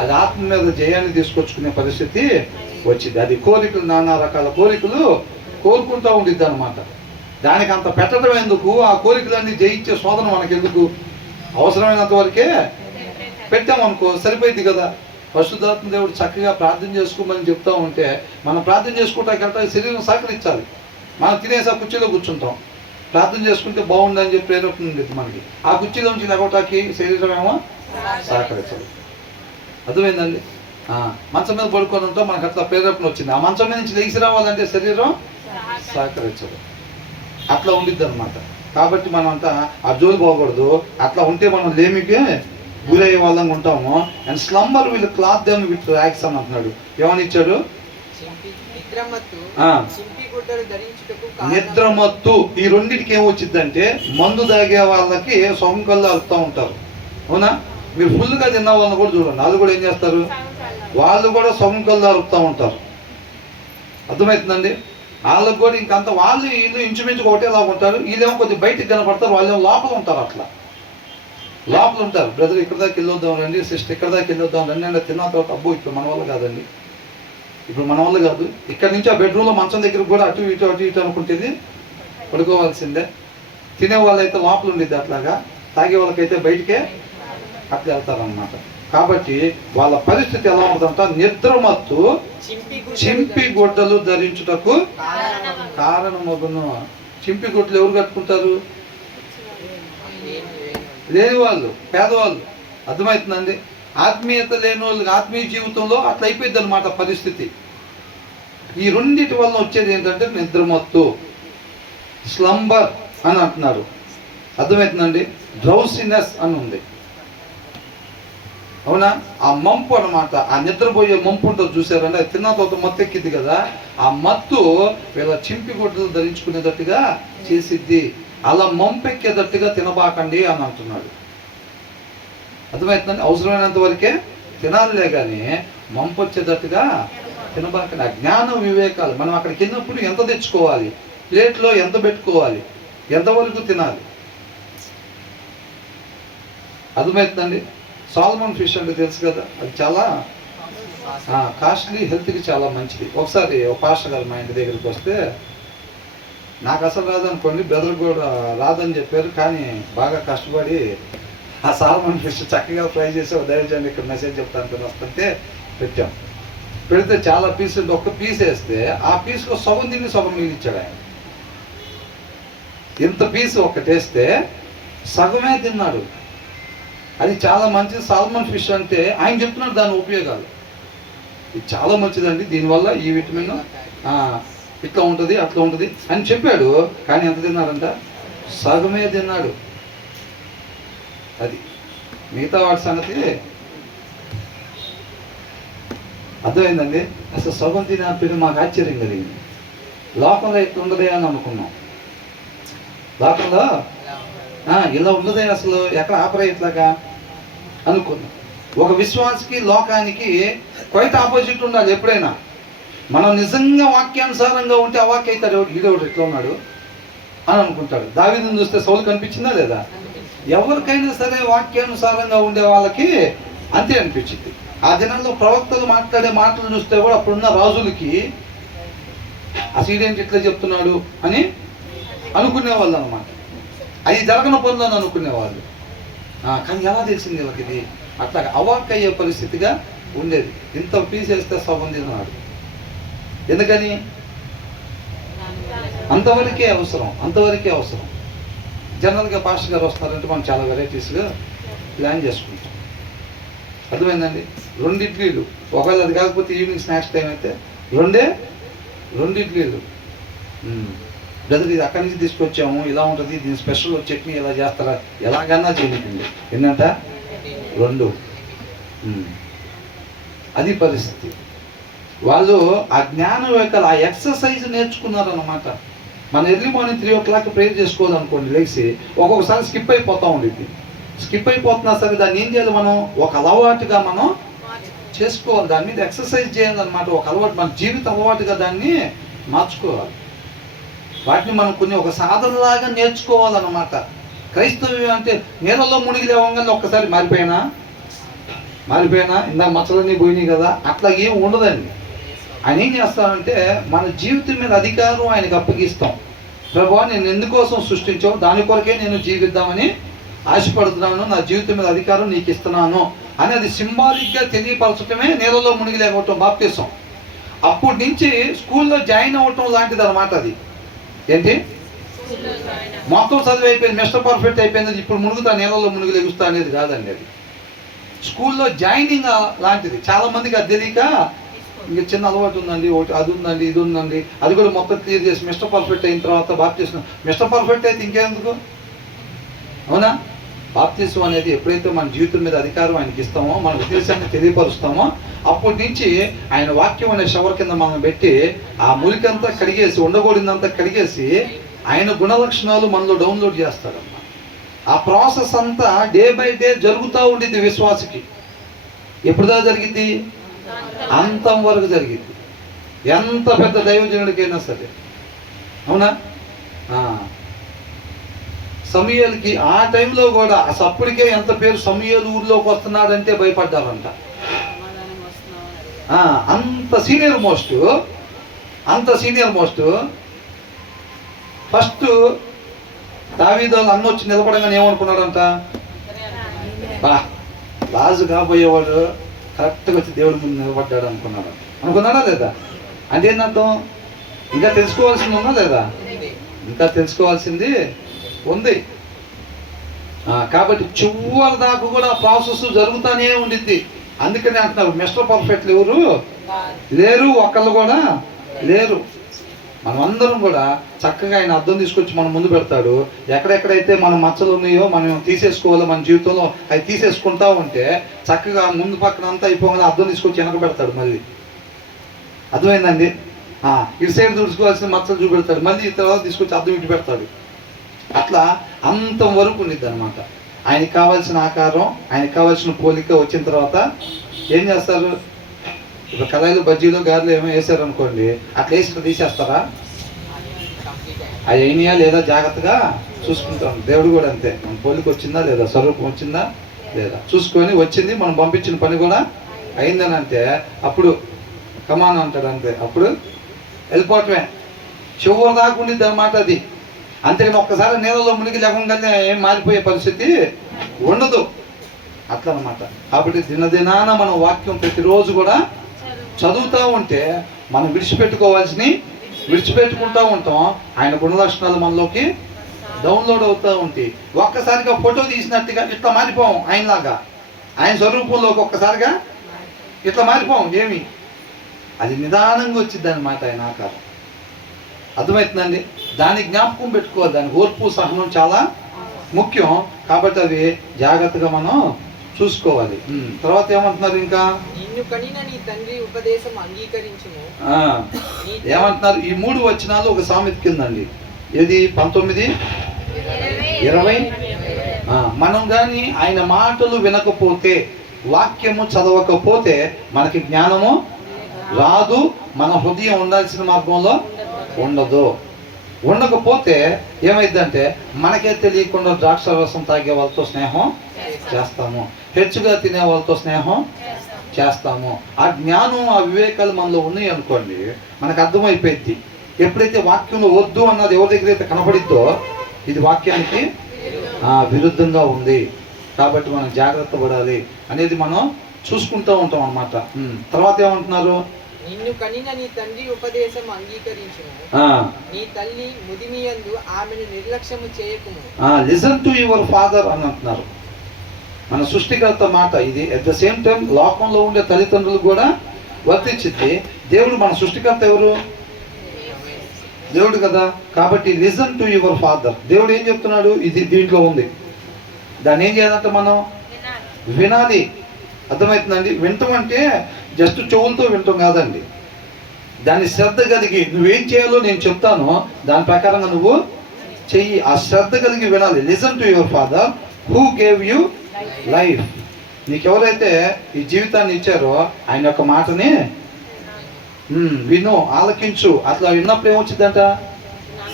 అది ఆత్మ మీద జయాన్ని తీసుకొచ్చుకునే పరిస్థితి వచ్చింది. అది కోరికలు, నానా రకాల కోరికలు కోరుకుంటూ ఉండిద్ది అనమాట. దానికి అంత పెట్టడం ఎందుకు? ఆ కోరికలన్నీ జయించే శోధన మనకెందుకు? అవసరమైనంత వరకే పెట్టామనుకో సరిపోయింది కదా. పరిశుద్ధాత్మ దేవుడు చక్కగా ప్రార్థన చేసుకోమని చెప్తా ఉంటే మనం ప్రార్థన చేసుకుంటాక శరీరం సహకరించాలి. మనం తినేసా కుర్చీలో కూర్చుంటాం, ప్రార్థన చేసుకుంటే బాగుండని చెప్పి ప్రేరేపణ ఉండేది మనకి. ఆ కుర్చీలో నుంచి లేకపోటాకి శరీరం ఏమో సహకరించాలి. అర్థమైందండి? మంచం మీద పడుకొని ఉంటాం, మనకు అట్లా ప్రేరేపణ వచ్చింది. ఆ మంచం మీద నుంచి లేచి రావాలంటే శరీరం సహకరించదు. అట్లా ఉండిద్ది అనమాట. కాబట్టి మనం అంతా ఆ జోలు పోకూడదు. అట్లా ఉంటే మనం లేమికి గురయ్యే వాళ్ళంగా ఉంటాము. అండ్ స్లంబర్ వీళ్ళు క్లాత్ దెమ్ విత్ ర్యాగ్స్ అని అంటున్నాడు. ఏమని ఇచ్చాడు? నిద్రమత్తు ఆ. చింపి గుడ్డలు ధరించుటకు నిద్రమత్తు ఈ రెండింటికి ఏమొచ్చిందంటే మందు తాగే వాళ్ళకి సొగం కళ్ళు అరుపుతూ ఉంటారు. అవునా? మీరు ఫుల్గా తిన్న వాళ్ళని కూడా చూడండి, వాళ్ళు కూడా ఏం చేస్తారు, వాళ్ళు కూడా సొగం కళ్ళు అరుపుతూ ఉంటారు. అర్థమవుతుందండి? వాళ్ళకు కూడా ఇంకంత వాళ్ళు వీళ్ళు ఇంచుమించు ఒకటేలా ఉంటారు. వీళ్ళేమో కొద్దిగా బయటికి కనపడతారు, వాళ్ళేమో లోపల ఉంటారు. అట్లా లోపల ఉంటారు. బ్రదర్ ఇక్కడ దాకా వెళ్ళొద్దాం రండి, సిస్టర్ ఇక్కడ దాకా వెళ్ళొద్దాం రండి అంటే తిన్న తర్వాత అబ్బో ఇప్పుడు మన వల్ల కాదండి, ఇప్పుడు మన వల్ల కాదు. ఇక్కడ నుంచి ఆ బెడ్రూమ్లో మంచం దగ్గర కూడా అటు ఇటు అనుకుంటేది పడుకోవాల్సిందే. తినే వాళ్ళైతే లోపల ఉండేది అట్లాగా, తాగే వాళ్ళకైతే బయటికే అట్లా వెళ్తారనమాట. కాబట్టి వాళ్ళ పరిస్థితి ఎలా ఉంటుందంట, నిద్రమత్తు చింపి గుడ్డలు ధరించుటకు కారణమగును. చింపి గుడ్డలు ఎవరు కట్టుకుంటారు? లేని వాళ్ళు, పేదవాళ్ళు. అర్థమవుతుందండి? ఆత్మీయత లేని వాళ్ళకి ఆత్మీయ జీవితంలో అట్లా అయిపోయింది అనమాట పరిస్థితి. ఈ రెండింటి వల్ల వచ్చేది ఏంటంటే నిద్రమత్తు, స్లంబర్ అని అంటున్నారు. అర్థమవుతుందండి? డ్రౌసినెస్ అని ఉంది. అవునా? ఆ మంపు అనమాట, ఆ నిద్రపోయే మంపు ఉంటుంది చూసారండి, అది తిన్న తర్వాత మత్తు ఎక్కిద్ది కదా, ఆ మత్తు వీళ్ళ చింపి గుడ్డలు ధరించుకునేటట్టుగా చేసిద్ది. అలా మంపు ఎక్కేటట్టుగా తినబాకండి అని అంటున్నాడు. అర్థమవుతుందండి? అవసరమైనంత వరకే తినాలిలే కానీ మంపు వచ్చేటట్టుగా తినబాకండి. ఆ జ్ఞానం వివేకాలు మనం అక్కడికి వెళ్ళినప్పుడు ఎంత తెచ్చుకోవాలి, ప్లేట్లో ఎంత పెట్టుకోవాలి, ఎంతవరకు తినాలి. అర్థమవుతుందండి? సాల్మన్ ఫిష్ అంటే తెలుసు కదా, అది చాలా కాస్ట్లీ, హెల్త్కి చాలా మంచిది. ఒకసారి ఒక పాస్టర్ గారు మా ఇంటి దగ్గరికి వస్తే, నాకు అసలు రాదనుకోండి, బ్రదర్ కూడా రాదని చెప్పారు, కానీ బాగా కష్టపడి ఆ సాల్మన్ ఫిష్ చక్కగా ఫ్రై చేసి దయచేయండి ఇక్కడ మెసేజ్ చెప్తాను వస్తుంటే పెట్టాం. పెడితే చాలా పీసులు, ఒక్క పీస్ వేస్తే ఆ పీస్లో సగం తిని సగం మిగిలిచ్చాడు ఆయన. ఇంత పీసు ఒకటి వేస్తే సగమే తిన్నాడు. అది చాలా మంచిది సాల్మన్ ఫిష్ అంటే. ఆయన చెప్తున్నాడు దాని ఉపయోగాలు, ఇది చాలా మంచిదండి, దీనివల్ల ఈ విటమిన్ ఇట్లా ఉంటుంది అట్లా ఉంటుంది అని చెప్పాడు. కానీ ఎంత తిన్నాడంట? సగమే తిన్నాడు. అది మిగతా వాటి సంగతి అర్థమైందండి. అసలు సగం తినప్పుడు మాకు ఆశ్చర్యం కలిగింది. లోకంలో ఇట్లా ఉండదే అని అనుకున్నాం. లోకంలో ఇలా ఉండదే, అసలు ఎక్కడ ఆపరే ఇట్లాగా అనుకున్నాం. ఒక విశ్వాసకి లోకానికి క్వైట్ ఆపోజిట్ ఉండాలి ఎప్పుడైనా. మనం నిజంగా వాక్యానుసారంగా ఉంటే అవాక్య అవుతాడు, ఈడోడు ఎట్లా ఉన్నాడు అని అనుకుంటాడు. దావీదుని చూస్తే సౌలు కనిపించిందా లేదా? ఎవరికైనా సరే వాక్యానుసారంగా ఉండే వాళ్ళకి అంతే అనిపించింది. ఆ దినాల్లో ప్రవక్తలు మాట్లాడే మాటలు చూస్తే కూడా అప్పుడున్న రాజులకి అసలు ఇదేంటి ఇట్లా చెప్తున్నాడు అని అనుకునేవాళ్ళు అనమాట. అది జరగని పనులని అనుకునేవాళ్ళు. కానీ ఎలా తెలిసింది వీళ్ళకి ఇది? అట్లా అవాక్ అయ్యే పరిస్థితిగా ఉండేది. ఇంత పీసేస్తే సగం తిన్నాడు. ఎందుకని? అంతవరకే అవసరం. జనరల్గా పాస్టర్ గారు వస్తున్నారంటే మనం చాలా వెరైటీస్గా ప్లాన్ చేసుకుంటాం. అర్థమైందండి? 2 ఇడ్లీలు, ఒకవేళ అది కాకపోతే ఈవినింగ్ స్నాక్స్ టైం అయితే 2 ఇడ్లీలు. బ్రదర్ ఇది అక్కడి నుంచి తీసుకొచ్చాము, ఇలా ఉంటుంది, దీని స్పెషల్ చట్నీ ఇలా చేస్తారా, ఎలాగన్నా చేయకండి. ఏంటంట 2. అది పరిస్థితి. వాళ్ళు ఆ జ్ఞాన వివేకాలు, ఆ ఎక్సర్సైజ్ నేర్చుకున్నారన్నమాట. మనం ఎర్లీ మార్నింగ్ 3 o'clock ప్రేయర్ చేసుకోవాలనుకోండి, లేచి ఒక్కొక్కసారి స్కిప్ అయిపోతూ ఉండేది. స్కిప్ అయిపోతున్నా సరే దాన్ని ఏం చేయాలి, మనం ఒక అలవాటుగా మనం చేసుకోవాలి. దాని మీద ఎక్సర్సైజ్ చేయాలన్నమాట. ఒక అలవాటు, మన జీవిత అలవాటుగా దాన్ని మార్చుకోవాలి. వాటిని మనం కొన్ని ఒక సాధనలాగా నేర్చుకోవాలన్నమాట. క్రైస్తవ్యం అంటే నీళ్ళలో మునిగి లేవగానే ఒక్కసారి మారిపోయినా ఇందాక మచ్చలన్నీ పోయినాయి కదా, అట్లా ఏం ఉండదండి. ఆయన ఏం చేస్తారంటే మన జీవితం మీద అధికారం ఆయనకు అప్పగిస్తాం. ప్రభువా నేను ఎందుకోసం సృష్టించావు, దాని కొరకే నేను జీవిద్దామని ఆశపడుతున్నాను, నా జీవితం మీద అధికారం నీకు ఇస్తున్నాను అని అది సింబాలిక్గా తెలియపరచటమే నీళ్ళలో మునిగి లేకపోవటం, బాప్తిసం. అప్పటి నుంచి స్కూల్లో జాయిన్ అవ్వటం లాంటిది అనమాట. అది ఏంటి, మొత్తం చదివి అయిపోయింది, మిస్టర్ పర్ఫెక్ట్ అయిపోయింది, ఇప్పుడు మునుగుతా నీళ్ళలో మునిగి లెగుస్తా అనేది కాదండి. అది స్కూల్లో జాయినింగ్ లాంటిది. చాలా మందికి అది తెలియక ఇంకా చిన్న అలవాటు ఉందండి, ఒకటి అది ఉందండి, ఇది ఉందండి, అది కూడా మొత్తం క్లియర్ చేసి మిస్టర్ పర్ఫెక్ట్ అయిన తర్వాత బాప్టిజం. మిస్టర్ పర్ఫెక్ట్ అయితే ఇంకెందుకు? అవునా? బాప్తిసం అనేది ఎప్పుడైతే మన జీవితం మీద అధికారం ఆయనకి ఇస్తామో, మన ఉద్దేశాన్ని తెలియపరుస్తామో, అప్పటి నుంచి ఆయన వాక్యం అనే షవర్ కింద మనం పెట్టి ఆ మురికంతా కడిగేసి, ఉండకూడదంతా కడిగేసి ఆయన గుణలక్షణాలు మనలో డౌన్లోడ్ చేస్తాడన్నమాట. ఆ ప్రాసెస్ అంతా డే బై డే జరుగుతూ ఉండిద్ది విశ్వాసకి. ఎప్పుడుదా జరిగింది? అంతం వరకు జరిగింది. ఎంత పెద్ద దైవజనుడికైనా సరే. అవునా? సమూయేలుకి ఆ టైంలో కూడా అసలు అప్పటికే ఎంత పేరు, సమూయేలు ఊర్లోకి వస్తున్నాడంటే భయపడ్డారంట. అంత సీనియర్ మోస్ట్ ఫస్ట్ దావీదు అన్న వచ్చి నిలబడంగానే ఏమనుకున్నాడంట? రాజు కాబోయేవాడు కరెక్ట్గా వచ్చి దేవుడి ముందు నిలబడ్డాడు అనుకున్నాడా లేదా? అంటే ఏంటంటాం? ఇంకా తెలుసుకోవాల్సింది ఉందా లేదా? ఇంకా తెలుసుకోవాల్సింది ఉంది. కాబట్టి చివరి దాకా కూడా ప్రాసెస్ జరుగుతూనే ఉండిద్ది. అందుకని అంటున్నారు, మిస్టర్ పర్ఫెక్ట్లు ఎవరు లేరు, ఒక్కళ్ళు కూడా లేరు. మనం అందరం కూడా చక్కగా ఆయన అర్థం తీసుకొచ్చి మన ముందు పెడతాడు. ఎక్కడెక్కడైతే మన మచ్చలు ఉన్నాయో మనం తీసేసుకోవాలో, మన జీవితంలో అవి తీసేసుకుంటా ఉంటే చక్కగా ముందు పక్కన అంతా అయిపోగానే అర్థం తీసుకొచ్చి వెనక పెడతాడు. మళ్ళీ అర్థమైందండి? ఇటు సైడ్ చూసుకోవాల్సిన మచ్చలు చూపెడతాడు, మళ్ళీ తర్వాత తీసుకొచ్చి అర్థం ఇటు పెడతాడు. అట్లా అంతం వరకు ఉండిద్ది అనమాట. ఆయనకి కావాల్సిన ఆకారం, ఆయనకి కావాల్సిన పోలిక వచ్చిన తర్వాత ఏం చేస్తారు? ఇప్పుడు కళాయిలు, బజ్జీలు, గారెలు ఏమో వేసారు అనుకోండి, అట్లా వేసి తీసేస్తారా? అవి అయినాయా లేదా జాగ్రత్తగా చూసుకుంటాం. దేవుడు కూడా అంతే, మన పోలిక వచ్చిందా లేదా, స్వరూపం వచ్చిందా లేదా చూసుకొని, వచ్చింది మనం పంపించిన పని కూడా అయిందని అంటే అప్పుడు కమాన్ అంటాడు. అంతే, అప్పుడు వెళ్ళిపోవటమే. చివరి దాకా ఉండిద్ది అన్నమాట అది. అంతేగాని ఒక్కసారి నీళ్ళలో మునిగి లేకుండానే ఏం మారిపోయే పరిస్థితి ఉండదు. అట్లా అనమాట. కాబట్టి దినదినాన మనం వాక్యం ప్రతిరోజు కూడా చదువుతూ ఉంటే మనం విడిచిపెట్టుకుంటూ ఉంటాం. ఆయన గుణలక్షణాలు మనలోకి డౌన్లోడ్ అవుతూ ఉంటాయి. ఒక్కసారిగా ఫోటో తీసినట్టుగా ఇట్లా మారిపోం. ఆయనలాగా, ఆయన స్వరూపంలోకి ఒక్కసారిగా ఇట్లా మారిపోం. ఏమి అది నిదానంగా వచ్చింది అన్నమాట ఆయన ఆకారం. అర్థమవుతుందండి? దాన్ని జ్ఞాపకం పెట్టుకోవాలి. దాని ఓర్పు, సహనం చాలా ముఖ్యం. కాబట్టి అవి జాగ్రత్తగా మనం చూసుకోవాలి. తర్వాత ఏమంటున్నారు? ఇంకా నిన్ను కనిన నీ తండ్రి ఉపదేశం అంగీకరించుము. ఏమంటున్నారు? ఈ 3 వచనాలు ఒక సామెత కిందండి. ఇది 19:20. మనం కానీ ఆయన మాటలు వినకపోతే, వాక్యము చదవకపోతే మనకి జ్ఞానము రాదు. మన హృదయం ఉండాల్సిన మార్గంలో ఉండకపోతే ఏమైందంటే మనకే తెలియకుండా ద్రాక్ష రసం తాగే వాళ్ళతో స్నేహం చేస్తాము, హెచ్చుగా తినే వాళ్ళతో స్నేహం చేస్తాము. ఆ జ్ఞానం, ఆ వివేకాలు మనలో ఉన్నాయి అనుకోండి, మనకు అర్థమైపోయింది. ఎప్పుడైతే వాక్యంలో వద్దు అన్నది ఎవరి దగ్గర అయితే కనపడిద్దో, ఇది వాక్యానికి విరుద్ధంగా ఉంది, కాబట్టి మనం జాగ్రత్త పడాలి అనేది మనం చూసుకుంటూ ఉంటాం అన్నమాట. తర్వాత ఏమంటున్నారు? నిన్ను కనిన నీ తండ్రి ఉపదేశం అంగీకరించుము. నీ తల్లి ముదిమియందు ఆమెను నిర్లక్ష్యము చేయకుము. లిసన్ టు యువర్ ఫాదర్ అని అంటున్నారు. మన సృష్టికర్త మాట ఇది. అట్ ద సేమ్ టైం లోకంలో ఉండే తల్లిదండ్రులు కూడా వర్తించింది. దేవుడు మన సృష్టికర్త ఎవరు? దేవుడు కదా. కాబట్టి లిసన్ టు యువర్ ఫాదర్. దేవుడు ఏం చెప్తున్నాడు? ఇది దీంట్లో ఉంది. దాన్ని ఏం చేయాలంటే మనం వినాలి. అర్థమవుతుందండి? వింటాం అంటే జస్ట్ చెవులతో వింటాం కాదండి. దాన్ని శ్రద్ధ కలిగి నువ్వేం చేయాలో నేను చెప్తాను, దాని ప్రకారంగా నువ్వు చెయ్యి. ఆ శ్రద్ధ కలిగి వినాలి. Listen to your father who gave you life. నీకెవరైతే ఈ జీవితాన్ని ఇచ్చారో ఆయన యొక్క మాటని విను, ఆలకించు. అట్లా విన్నప్పుడు ఏమొచ్చిందంట?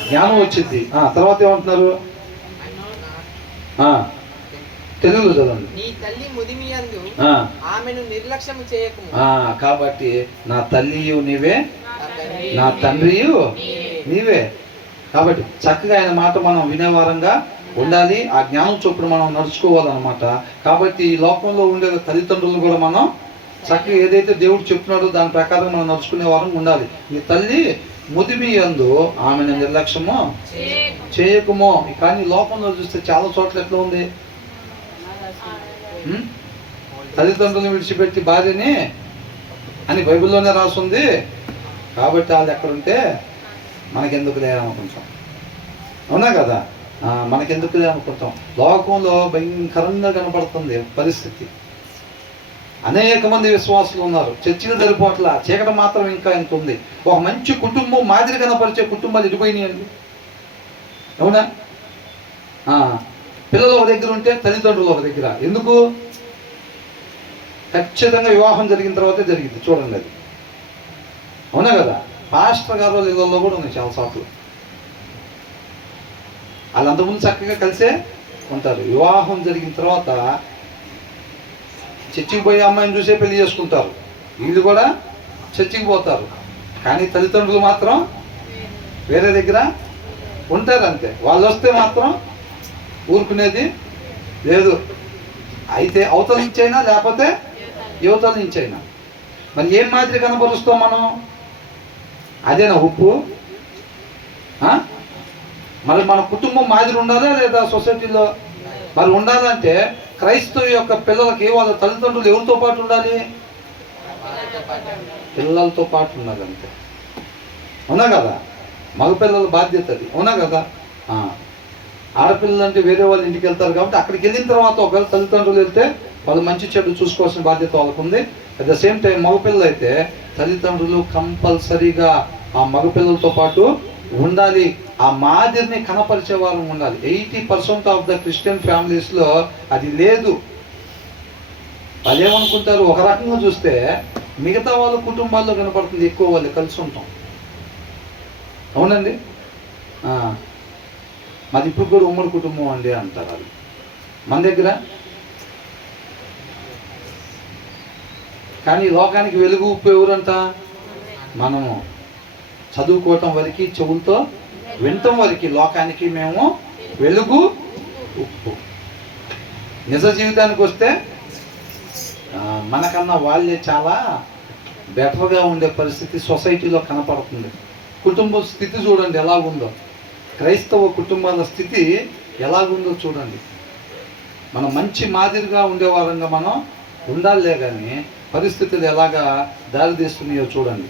జ్ఞానం వచ్చింది. తర్వాత ఏమంటున్నారు? తెలుగులో చదవండి. నీ తల్లి ముదిమియందు ఆమెను నిర్లక్ష్యము చేయకుము. కాబట్టి నా తల్లియు నీవే, నా తండ్రియు నీవే. కాబట్టి చక్కగా ఆయన మాట మనం వినేవారంగా ఉండాలి. ఆ జ్ఞానం చొప్పున మనం నడుచుకోవాలన్నమాట. కాబట్టి ఈ లోకంలో ఉండే తల్లిదండ్రులను కూడా మనం చక్కగా ఏదైతే దేవుడు చెప్తున్నాడో దాని ప్రకారం మనం నడుచుకునే వారం ఉండాలి. నీ తల్లి ముదిమియందు ఆమెను నిర్లక్ష్యము చేయకుమో. కానీ లోకంలో చూస్తే చాలా చోట్ల ఎట్లా ఉంది? తల్లిదండ్రులను విడిచిపెట్టి భార్యని అని బైబిల్లోనే రాస్తుంది. కాబట్టి వాళ్ళు ఎక్కడుంటే మనకెందుకు లేదనుకుంటాం. అవునా కదా? మనకెందుకులే అనుకుంటాం. లోకంలో భయంకరంగా కనపడుతుంది పరిస్థితి. అనేక మంది విశ్వాసులు ఉన్నారు, చర్చిలు సరిపోట్ల, చీకటి మాత్రం ఇంకా ఎంత ఉంది. ఒక మంచి కుటుంబం మాదిరి కనపరిచే కుటుంబాలు ఎడిపోయినాయండి. అవునా? పిల్లలు ఒక దగ్గర ఉంటే తల్లిదండ్రులు ఒక దగ్గర. ఎందుకు? ఖచ్చితంగా వివాహం జరిగిన తర్వాతే జరిగింది, చూడండి అది. అవునా కదా? పాస్టర్ గారు ఇళ్ళల్లో కూడా ఉన్నాయి చాలా చోట్ల. వాళ్ళంతకుముందు చక్కగా కలిసే ఉంటారు. వివాహం జరిగిన తర్వాత చర్చికి పోయి అమ్మాయిని చూసే పెళ్లి చేసుకుంటారు. వీళ్ళు కూడా చర్చికి పోతారు, కానీ తల్లిదండ్రులు మాత్రం వేరే దగ్గర ఉంటారు అంతే. వాళ్ళు వస్తే మాత్రం ఊరుకునేది లేదు. అయితే అవతల నుంచి అయినా లేకపోతే యువతల నుంచి అయినా. మరి ఏం మాదిరి కనపరుస్తాం మనం? అదేనా ఉప్పు? మరి మన కుటుంబం మాదిరి ఉండాలా లేదా సొసైటీలో? మరి ఉండాలంటే క్రైస్తవ యొక్క పిల్లలకి వాళ్ళ తల్లిదండ్రులు ఎవరితో పాటు ఉండాలి? పిల్లలతో పాటు ఉండాలి అంతే. అవునా కదా? మగపిల్లల బాధ్యత అది. అవునా కదా? ఆడపిల్లలు అంటే వేరే వాళ్ళ ఇంటికి వెళ్తారు కాబట్టి అక్కడికి వెళ్ళిన తర్వాత ఒకవేళ తల్లిదండ్రులు వెళ్తే వాళ్ళు మంచి చెడు చూసుకోవాల్సిన బాధ్యత వాళ్ళకు ఉంది. అట్ ద సేమ్ టైం మగపిల్లలు అయితే తల్లిదండ్రులు కంపల్సరీగా ఆ మగపిల్లలతో పాటు ఉండాలి. ఆ మాదిరిని కనపరిచే వారు ఉండాలి. 80% ఆఫ్ ద క్రిస్టియన్ ఫ్యామిలీస్లో అది లేదు. వాళ్ళు ఏమనుకుంటారు, ఒక రకంగా చూస్తే మిగతా వాళ్ళ కుటుంబాల్లో కనపడుతుంది, ఎక్కువ వాళ్ళు కలిసి ఉంటాం. అవునండి. మాది ఇప్పుడు కూడా ఉమ్మడి కుటుంబం అండి అంటారు వాళ్ళు. మన దగ్గర కానీ లోకానికి వెలుగు ఉప్పు ఎవరంట? మనము. చదువుకోవటం వరకు, చెవులతో వినటం వరకు లోకానికి మేము వెలుగు ఉప్పు. నిజ జీవితానికి వస్తే మనకన్నా వాళ్ళే చాలా బెటర్గా ఉండే పరిస్థితి సొసైటీలో కనపడుతుంది. కుటుంబ స్థితి చూడండి ఎలాగుందో. క్రైస్తవ కుటుంబాల స్థితి ఎలాగుందో చూడండి. మనం మంచి మాదిరిగా ఉండేవారంగా మనం ఉండాలే, కానీ పరిస్థితులు ఎలాగా దారితీస్తున్నాయో చూడండి.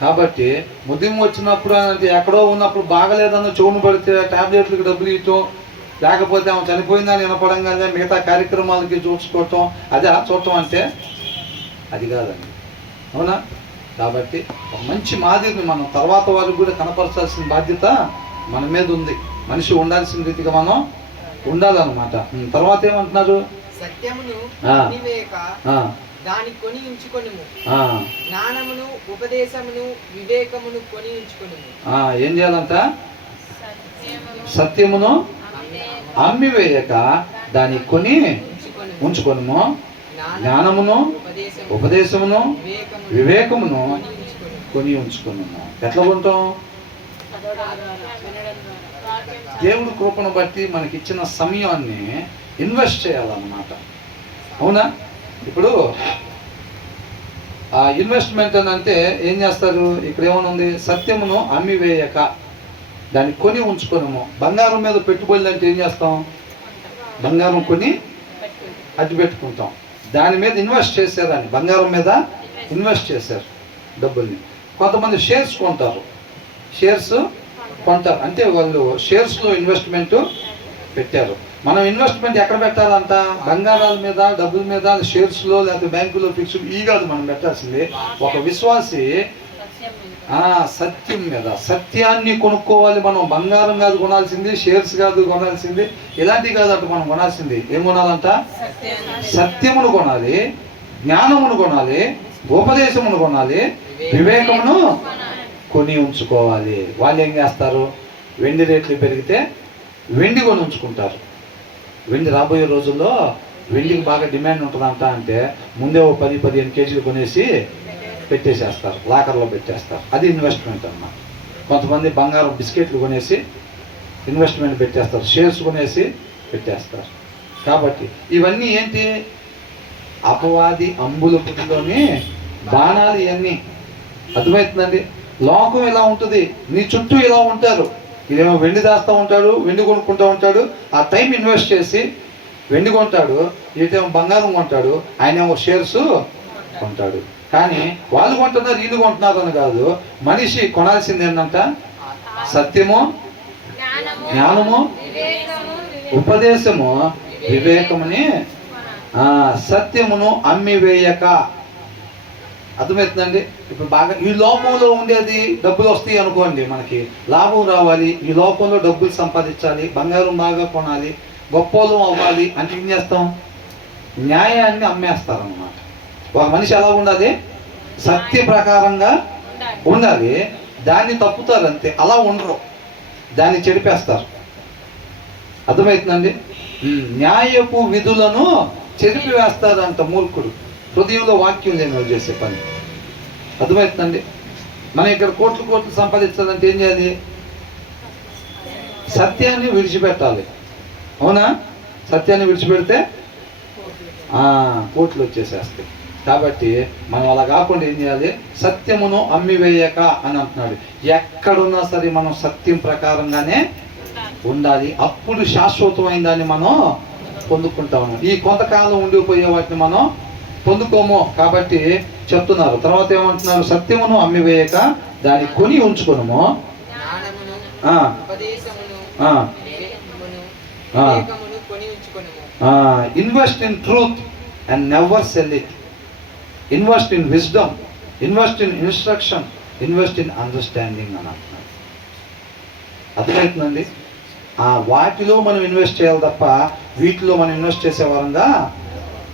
కాబట్టి ముదిము వచ్చినప్పుడు అంటే ఎక్కడో ఉన్నప్పుడు బాగలేదన్న చెవును పడితే ట్యాబ్లెట్లకు డబ్బులు ఇవ్వటం, లేకపోతే ఆమె చనిపోయిందని వినపడంగానే మిగతా కార్యక్రమాలకి చూసుకోవటం, అదే చూడటం అంటే అది కాదండి. అవునా? కాబట్టి ఒక మంచి మాదిరిని మనం తర్వాత వారికి కూడా కనపరచాల్సిన బాధ్యత మన మీద ఉంది. మనిషి ఉండాల్సిన రీతిగా మనం ఉండాలన్నమాట. తర్వాత ఏమంటున్నారు? సత్యమును దాని కొని ఉంచుకొనుము, జ్ఞానమును ఉపదేశమును వివేకమును కొని ఉంచుకొనుము. ఏం చేయాలంట? సత్యమును అమ్మివేయక దాన్ని కొని ఉంచుకొనుము, జ్ఞానమును ఉపదేశమును వివేకమును కొని ఉంచుకొనుము. ఎట్లా ఉంటాం? దేవుడి కృపను బట్టి మనకిచ్చిన సమయాన్ని ఇన్వెస్ట్ చేయాలన్నమాట. అవునా? ఇప్పుడు ఆ ఇన్వెస్ట్మెంట్ అని అంటే ఏం చేస్తారు? ఇక్కడ ఏమనుంది? సత్యమును అమ్మివేయక దాన్ని కొని ఉంచుకోనము. బంగారం మీద పెట్టుబడులు అంటే ఏం చేస్తాం? బంగారం కొని అడ్డు పెట్టుకుంటాం. దాని మీద ఇన్వెస్ట్ చేశారని, బంగారం మీద ఇన్వెస్ట్ చేశారు డబ్బుల్ని. కొంతమంది షేర్స్ కొంటారు, షేర్స్ కొంటారు అంటే వాళ్ళు షేర్స్లో ఇన్వెస్ట్మెంట్ పెట్టారు. మనం ఇన్వెస్ట్మెంట్ ఎక్కడ పెట్టాలంట? బంగారాల మీద, డబ్బుల మీద, షేర్స్లో లేకపోతే బ్యాంకులో ఫిక్స్డ్. ఈ కాదు మనం పెట్టాల్సింది. ఒక విశ్వాసి సత్యం మీద, సత్యాన్ని కొనుక్కోవాలి మనం. బంగారం కాదు కొనాల్సింది, షేర్స్ కాదు కొనాల్సింది, ఇలాంటివి కాదు అటు మనం కొనాల్సింది. ఏం కొనాలంట? సత్యమును కొనాలి, జ్ఞానమును కొనాలి, ఉపదేశమును కొనాలి, వివేకమును కొని ఉంచుకోవాలి. వాళ్ళు ఏం చేస్తారు? వెండి రేట్లు పెరిగితే వెండి కొని ఉంచుకుంటారు. వెండి రాబోయే రోజుల్లో వెండికి బాగా డిమాండ్ ఉంటుందంట అంటే ముందే ఓ 10-15 కేజీలు కొనేసి పెట్టేసేస్తారు, లాకర్లో పెట్టేస్తారు. అది ఇన్వెస్ట్మెంట్ అన్నమాట. కొంతమంది బంగారం బిస్కెట్లు కొనేసి ఇన్వెస్ట్మెంట్ పెట్టేస్తారు, షేర్స్ కొనేసి పెట్టేస్తారు. కాబట్టి ఇవన్నీ ఏంటి? అపవాది అంబుల పుట్టిలోని బాణాలు. ఇవన్నీ అర్థమవుతుందండి. లోకం ఇలా ఉంటుంది, నీ చుట్టూ ఇలా ఉంటారు. ఇదేమో వెండి దాస్తూ ఉంటాడు, వెండి కొనుక్కుంటూ ఉంటాడు, ఆ టైం ఇన్వెస్ట్ చేసి వెండి కొంటాడు. ఇదేమో బంగారం కొంటాడు, ఆయనేమో షేర్స్ కొంటాడు. కానీ వాళ్ళు కొంటున్నారు, వీళ్ళు కొంటున్నారు అని కాదు. మనిషి కొనాల్సింది ఏంటంట? సత్యము, జ్ఞానము, ఉపదేశము, వివేకముని, సత్యమును అమ్మివేయక. అర్థమవుతుందండి? ఇప్పుడు బాగా ఈ లోకంలో ఉండేది డబ్బులు వస్తాయి అనుకోండి, మనకి లాభం రావాలి, ఈ లోకంలో డబ్బులు సంపాదించాలి, బంగారం బాగా కొనాలి, గొప్పోళం అవ్వాలి అంటే ఏం చేస్తాం? న్యాయాన్ని అమ్మేస్తారన్నమాట. ఒక మనిషి ఎలా ఉండాలి? సత్య ప్రకారంగా ఉండాలి. దాన్ని తప్పుతారు అంతే, అలా ఉండరు, దాన్ని చెడిపేస్తారు. అర్థమవుతుందండి? న్యాయపు విధులను చెరిపి వేస్తారంట మూర్ఖుడు. హృదయంలో వాక్యం లేని వాళ్ళు చేసే పని. అర్థమవుతుందండి? మనం ఇక్కడ కోట్లు కోట్లు సంపాదించాలంటే ఏం చేయాలి? సత్యాన్ని విడిచిపెట్టాలి. అవునా? సత్యాన్ని విడిచిపెడితే కోట్లు వచ్చేసేస్తాయి. కాబట్టి మనం అలా కాకుండా ఏం చేయాలి? సత్యమును అమ్మివేయక అని అంటున్నాడు. ఎక్కడున్నా సరే మనం సత్యం ప్రకారంగానే ఉండాలి. అప్పుడు శాశ్వతమైన దాన్ని మనం పొందుకుంటా ఉన్నాం. ఈ కొంతకాలం ఉండిపోయే వాటిని మనం పొందుకోము. కాబట్టి చెప్తున్నారు. తర్వాత ఏమంటున్నారు? సత్యమును అమ్మివేయక దాన్ని కొని ఉంచుకునము. Invest in truth and never sell it. Invest in wisdom, invest in instruction, invest in understanding అని అంటున్నారు. అర్థమవుతుందండి? వాటిలో మనం ఇన్వెస్ట్ చేయాలి తప్ప వీటిలో మనం ఇన్వెస్ట్ చేసే వారంగా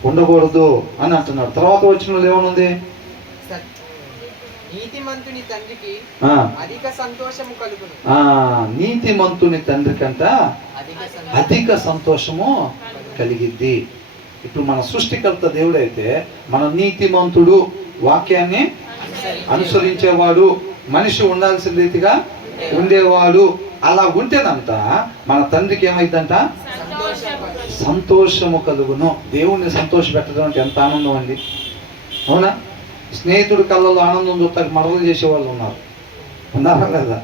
ఉండకూడదు అని అంటున్నాడు. తర్వాత వచ్చిన వాళ్ళు ఏమనుంది? నీతిమంతుని తండ్రికి అధిక సంతోషము కలుగును. నీతిమంతుని తండ్రి కంట అధిక సంతోషము కలిగిద్ది. ఇప్పుడు మన సృష్టికర్త దేవుడైతే మన నీతిమంతుడు, వాక్యాన్ని అనుసరించేవాడు, మనిషి ఉండాల్సిన రీతిగా ఉండేవాడు. అలా ఉంటేనంట మన తండ్రికి ఏమైందంట? సంతోషము కలుగును. దేవుణ్ణి సంతోష పెట్టడం అంటే ఎంత ఆనందం అండి. అవునా? స్నేహితుడి కళ్ళలో ఆనందం చూస్తాక మరలు చేసేవాళ్ళు ఉన్నారా లేదా?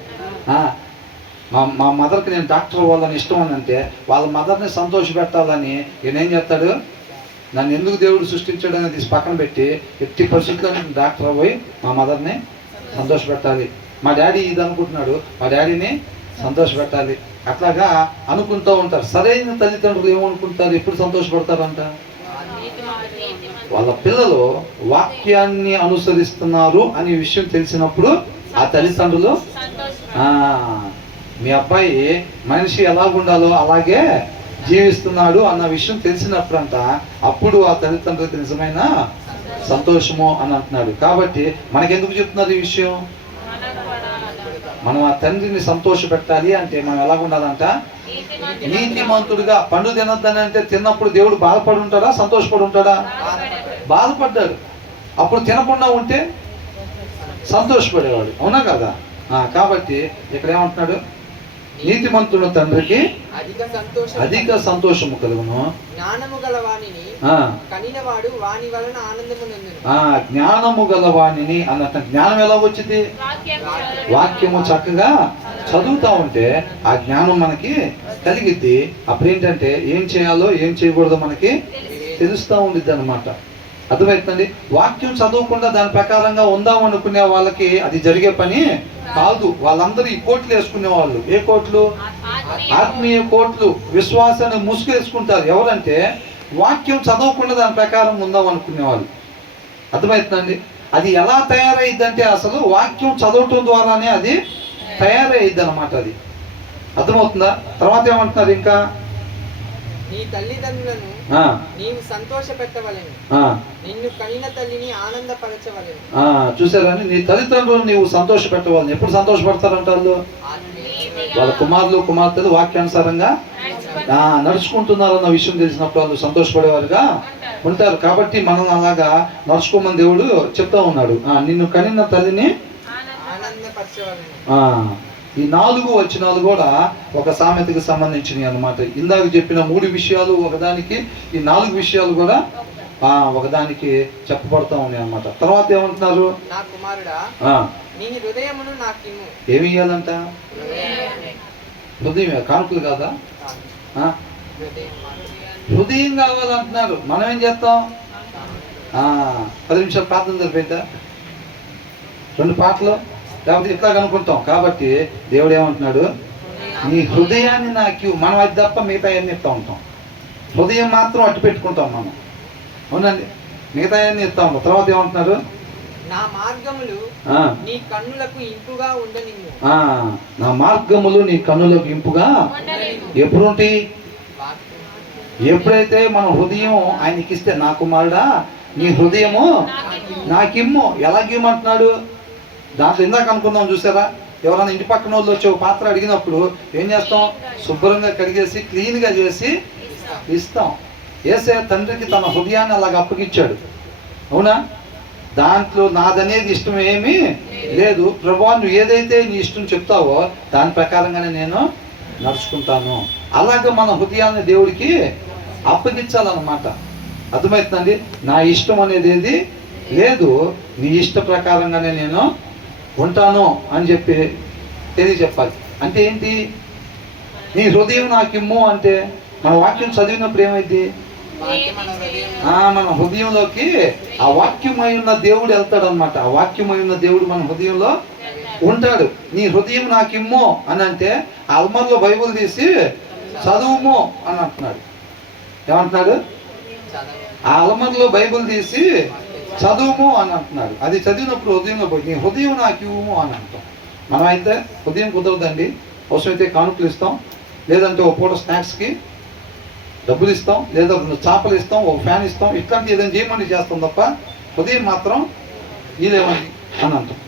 మా మదర్కి నేను డాక్టర్ అవ్వాలని ఇష్టం అని అంటే వాళ్ళ మదర్ని సంతోష పెట్టాలని ఈయనేం చేస్తాడు? నన్ను ఎందుకు దేవుడు సృష్టించాడు అనేది పక్కన పెట్టి 50% నేను డాక్టర్ అవ్వి మా మదర్ని సంతోష పెట్టాలి. మా డాడీ ఇది అనుకుంటున్నాడు, మా డాడీని సంతోష పెట్టాలి. అట్లాగా అనుకుంటూ ఉంటారు. సరైన తల్లిదండ్రులు ఏమనుకుంటారు? ఎప్పుడు సంతోషపడతారంట? వాళ్ళ పిల్లలు వాక్యాన్ని అనుసరిస్తున్నారు అనే విషయం తెలిసినప్పుడు ఆ తల్లిదండ్రులు మీ అబ్బాయి మనిషి ఎలా ఉండాలో అలాగే జీవిస్తున్నాడు అన్న విషయం తెలిసినప్పుడంట అప్పుడు ఆ తల్లిదండ్రులకు నిజమైన సంతోషము అని అంటున్నాడు. కాబట్టి మనకెందుకు చెప్తున్నారు ఈ విషయం? మనం ఆ తండ్రిని సంతోష పెట్టాలి అంటే మనం ఎలా ఉండాలంట? నీతిమంతుడిగా. పండు తినొద్దని అంటే తిన్నప్పుడు దేవుడు బాధపడి ఉంటాడా? సంతోషపడి ఉంటాడా? బాధపడ్డాడు. అప్పుడు తినకుండా ఉంటే సంతోషపడేవాడు. అవునా కదా? కాబట్టి ఇక్కడ ఏమంటున్నాడు? నీతిమంతుడు తండ్రికి అధిక సంతోషము కలుగును. జ్ఞానము గలవాణిని కనినవాడు వాని వలన ఆనందము నొందును. జ్ఞానము గలవాణిని అన్నట్టు. జ్ఞానం ఎలా వచ్చింది? వాక్యము చక్కగా చదువుతా ఉంటే ఆ జ్ఞానం మనకి కలిగిద్ది. అప్పుడేంటంటే ఏం చేయాలో ఏం చేయకూడదో మనకి తెలుస్తూ ఉండిద్ది అనమాట. అర్థమవుతుందండి? వాక్యం చదవకుండా దాని ప్రకారంగా ఉందాం అనుకునే వాళ్ళకి అది జరిగే పని కాదు. వాళ్ళందరూ ఈ కోట్లు వేసుకునే వాళ్ళు. ఏ కోట్లు? ఆత్మీయ కోట్లు. విశ్వాసాన్ని ముసుగు వేసుకుంటారు. ఎవరంటే వాక్యం చదవకుండా దాని ప్రకారం ఉందాం అనుకునే వాళ్ళు. అర్థమవుతుందండి? అది ఎలా తయారైద్ది అంటే అసలు వాక్యం చదవటం ద్వారానే అది తయారైద్ది అనమాట. అది అర్థమవుతుందా? తర్వాత ఏమంటున్నారు ఇంకా? నీ తల్లిదండ్రులను నీవు సంతోష పెట్టవలెను, నిన్ను కనిన తల్లిని ఆనందపరచవలెను. చూసారని? నీ తల్లిదండ్రులను నీవు సంతోష పెట్టవాలని. ఎప్పుడు సంతోషపడతారంట వాళ్ళు? వాళ్ళ కుమారులు కుమార్తెలు వాక్యానుసారంగా నడుచుకుంటున్నారన్న విషయం తెలిసినప్పుడు వాళ్ళు సంతోషపడేవారుగా ఉంటారు. కాబట్టి మనం అలాగా నడుచుకోమని దేవుడు చెప్తా ఉన్నాడు. నిన్ను కనిన తల్లిని ఆనందపరచవలెను. ఈ 4 వచనాలు కూడా ఒక సామెతకు సంబంధించినవి అన్నమాట. ఇందాక చెప్పిన 3 విషయాలు ఒకదానికి, ఈ 4 విషయాలు కూడా ఒకదానికి చెప్పబడతా ఉన్నాయి అన్నమాట. తర్వాత ఏమంటున్నారు? నా కుమారుడా, నీ హృదయమును నాకిమ్ము. ఏమి ఇవ్వాలంట? హృదయం. కానుకలు కాదా? హృదయం కావాలంటున్నారు. మనం ఏం చేస్తాం? 10 నిమిషాలు ప్రార్థన జరిపోయిందా? 2 పాటలు లేకపోతే ఇట్లా అనుకుంటాం. కాబట్టి దేవుడు ఏమంటున్నాడు? నీ హృదయాన్ని నాకు ఇవ్వు. మనం అది తప్ప మిగతా అన్ని ఇస్తూ ఉంటాం. హృదయం మాత్రం అట్టు పెట్టుకుంటాం మనం. అవునండి, మిగతా అన్ని ఇస్తూ ఉంటాం. తర్వాత ఏమంటున్నారు? నా మార్గములు నీ కన్నులకు ఇంపుగా ఉండనిమ్ము. నా మార్గములు నీ కన్నులకు ఇంపుగా ఎప్పుడుంటాయి? ఎప్పుడైతే మన హృదయం ఆయనకి ఇస్తే, నా కుమారుడా నీ హృదయము నాకిమ్ము. ఎలాగిమ్మంటున్నాడు? దాంట్లో ఇందాక అనుకుందాం, చూసారా? ఎవరైనా ఇంటి పక్కన వాళ్ళు వచ్చి ఒక పాత్ర అడిగినప్పుడు ఏం చేస్తాం? శుభ్రంగా కడిగేసి క్లీన్గా చేసి ఇస్తాం. యేసయ్య తండ్రికి తన హృదయాన్ని అలాగ అప్పగించాడు. అవునా? దాంట్లో నాదనేది ఇష్టం ఏమీ లేదు. ప్రభువా నువ్వు ఏదైతే నీ ఇష్టం చెప్తావో దాని ప్రకారంగానే నేను నడుచుకుంటాను. అలాగే మన హృదయాన్ని దేవుడికి అప్పగించాలన్నమాట. అర్థమవుతుందండి? నా ఇష్టం అనేది ఏది లేదు, నీ ఇష్ట ప్రకారంగానే నేను ఉంటాను అని చెప్పి తెలియజెప్పాలి. అంటే ఏంటి? నీ హృదయం నాకు ఇమ్ము అంటే మన వాక్యం చదివినప్పుడు ఏమైంది? మన హృదయంలోకి ఆ వాక్యమై ఉన్న దేవుడు వెళ్తాడు అనమాట. ఆ వాక్యమై ఉన్న దేవుడు మన హృదయంలో ఉంటాడు. నీ హృదయం నాకు ఇమ్ము అని అంటే ఆ అల్మార్లో బైబుల్ తీసి చదువుము అని అంటున్నాడు. ఏమంటున్నాడు? ఆ అల్మార్లో బైబుల్ తీసి చదువుము అని అంటున్నాడు. అది చదివినప్పుడు హృదయంలో పోయి నీ హృదయం నాకు ఇవ్వము అని అంటాం. మనం అయితే హృదయం కుదరదండి. అవసరమైతే కానుకలు ఇస్తాం, లేదంటే ఒక పూట స్నాక్స్కి డబ్బులు ఇస్తాం, లేదా చేపలు ఇస్తాం, ఒక ఫ్యాన్ ఇస్తాం, ఇట్లాంటి ఏదైనా చేయమని చేస్తాం తప్ప హృదయం మాత్రం ఇదేమని అని అంటాం.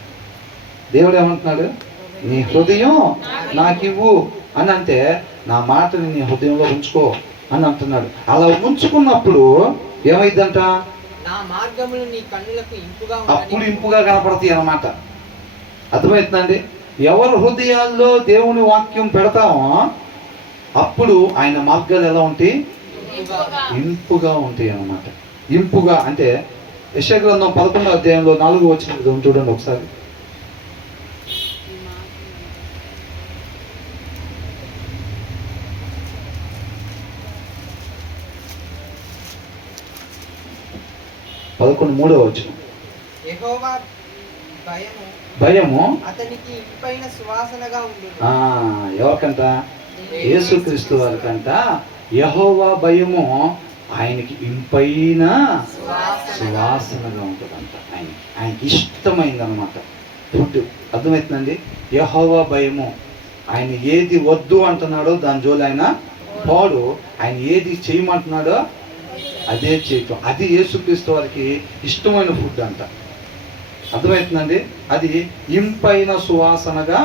దేవుడు ఏమంటున్నాడు? నీ హృదయం నాకు ఇవ్వు అని అంటే నా మాటని నీ హృదయంలో ఉంచుకో అని అంటున్నాడు. అలా ఉంచుకున్నప్పుడు ఏమైందంట? నా మార్గములు నీ కన్నులకు ఇంపుగా అప్పుడు ఇంపుగా కనపడతాయి అన్నమాట. అర్థమవుతుందండి? ఎవరు హృదయాల్లో దేవుని వాక్యం పెడతామో అప్పుడు ఆయన మార్గాలు ఎలా ఉంటాయి? ఇంపుగా ఉంటాయి అన్నమాట. ఇంపుగా అంటే యెషయా గ్రంథం 11వ అధ్యాయంలో 4వ వచనం చూడండి ఒకసారి. మూడవ వచనం. యెహోవా భయము అతనికి ఇంపైన సువాసనగా ఉండును. ఎవరికంట? యేసుక్రీస్తు వారికంట యెహోవా భయము ఆయనకి ఇంపైన సువాసనగా ఉంటుందంట. ఆయనకి ఇష్టమైందనమాట ఫుడ్. అర్థమవుతుందండి? యెహోవా భయము. ఆయన ఏది వద్దు అంటున్నాడో దాని జోలి ఆయన పోడు. ఆయన ఏది చేయమంటున్నాడో అదే చేయటం. అది యేసుక్రీస్తు వారికి ఇష్టమైన ఫుడ్ అంట. అర్థమవుతుందండి? అది ఇంపైన సువాసనగా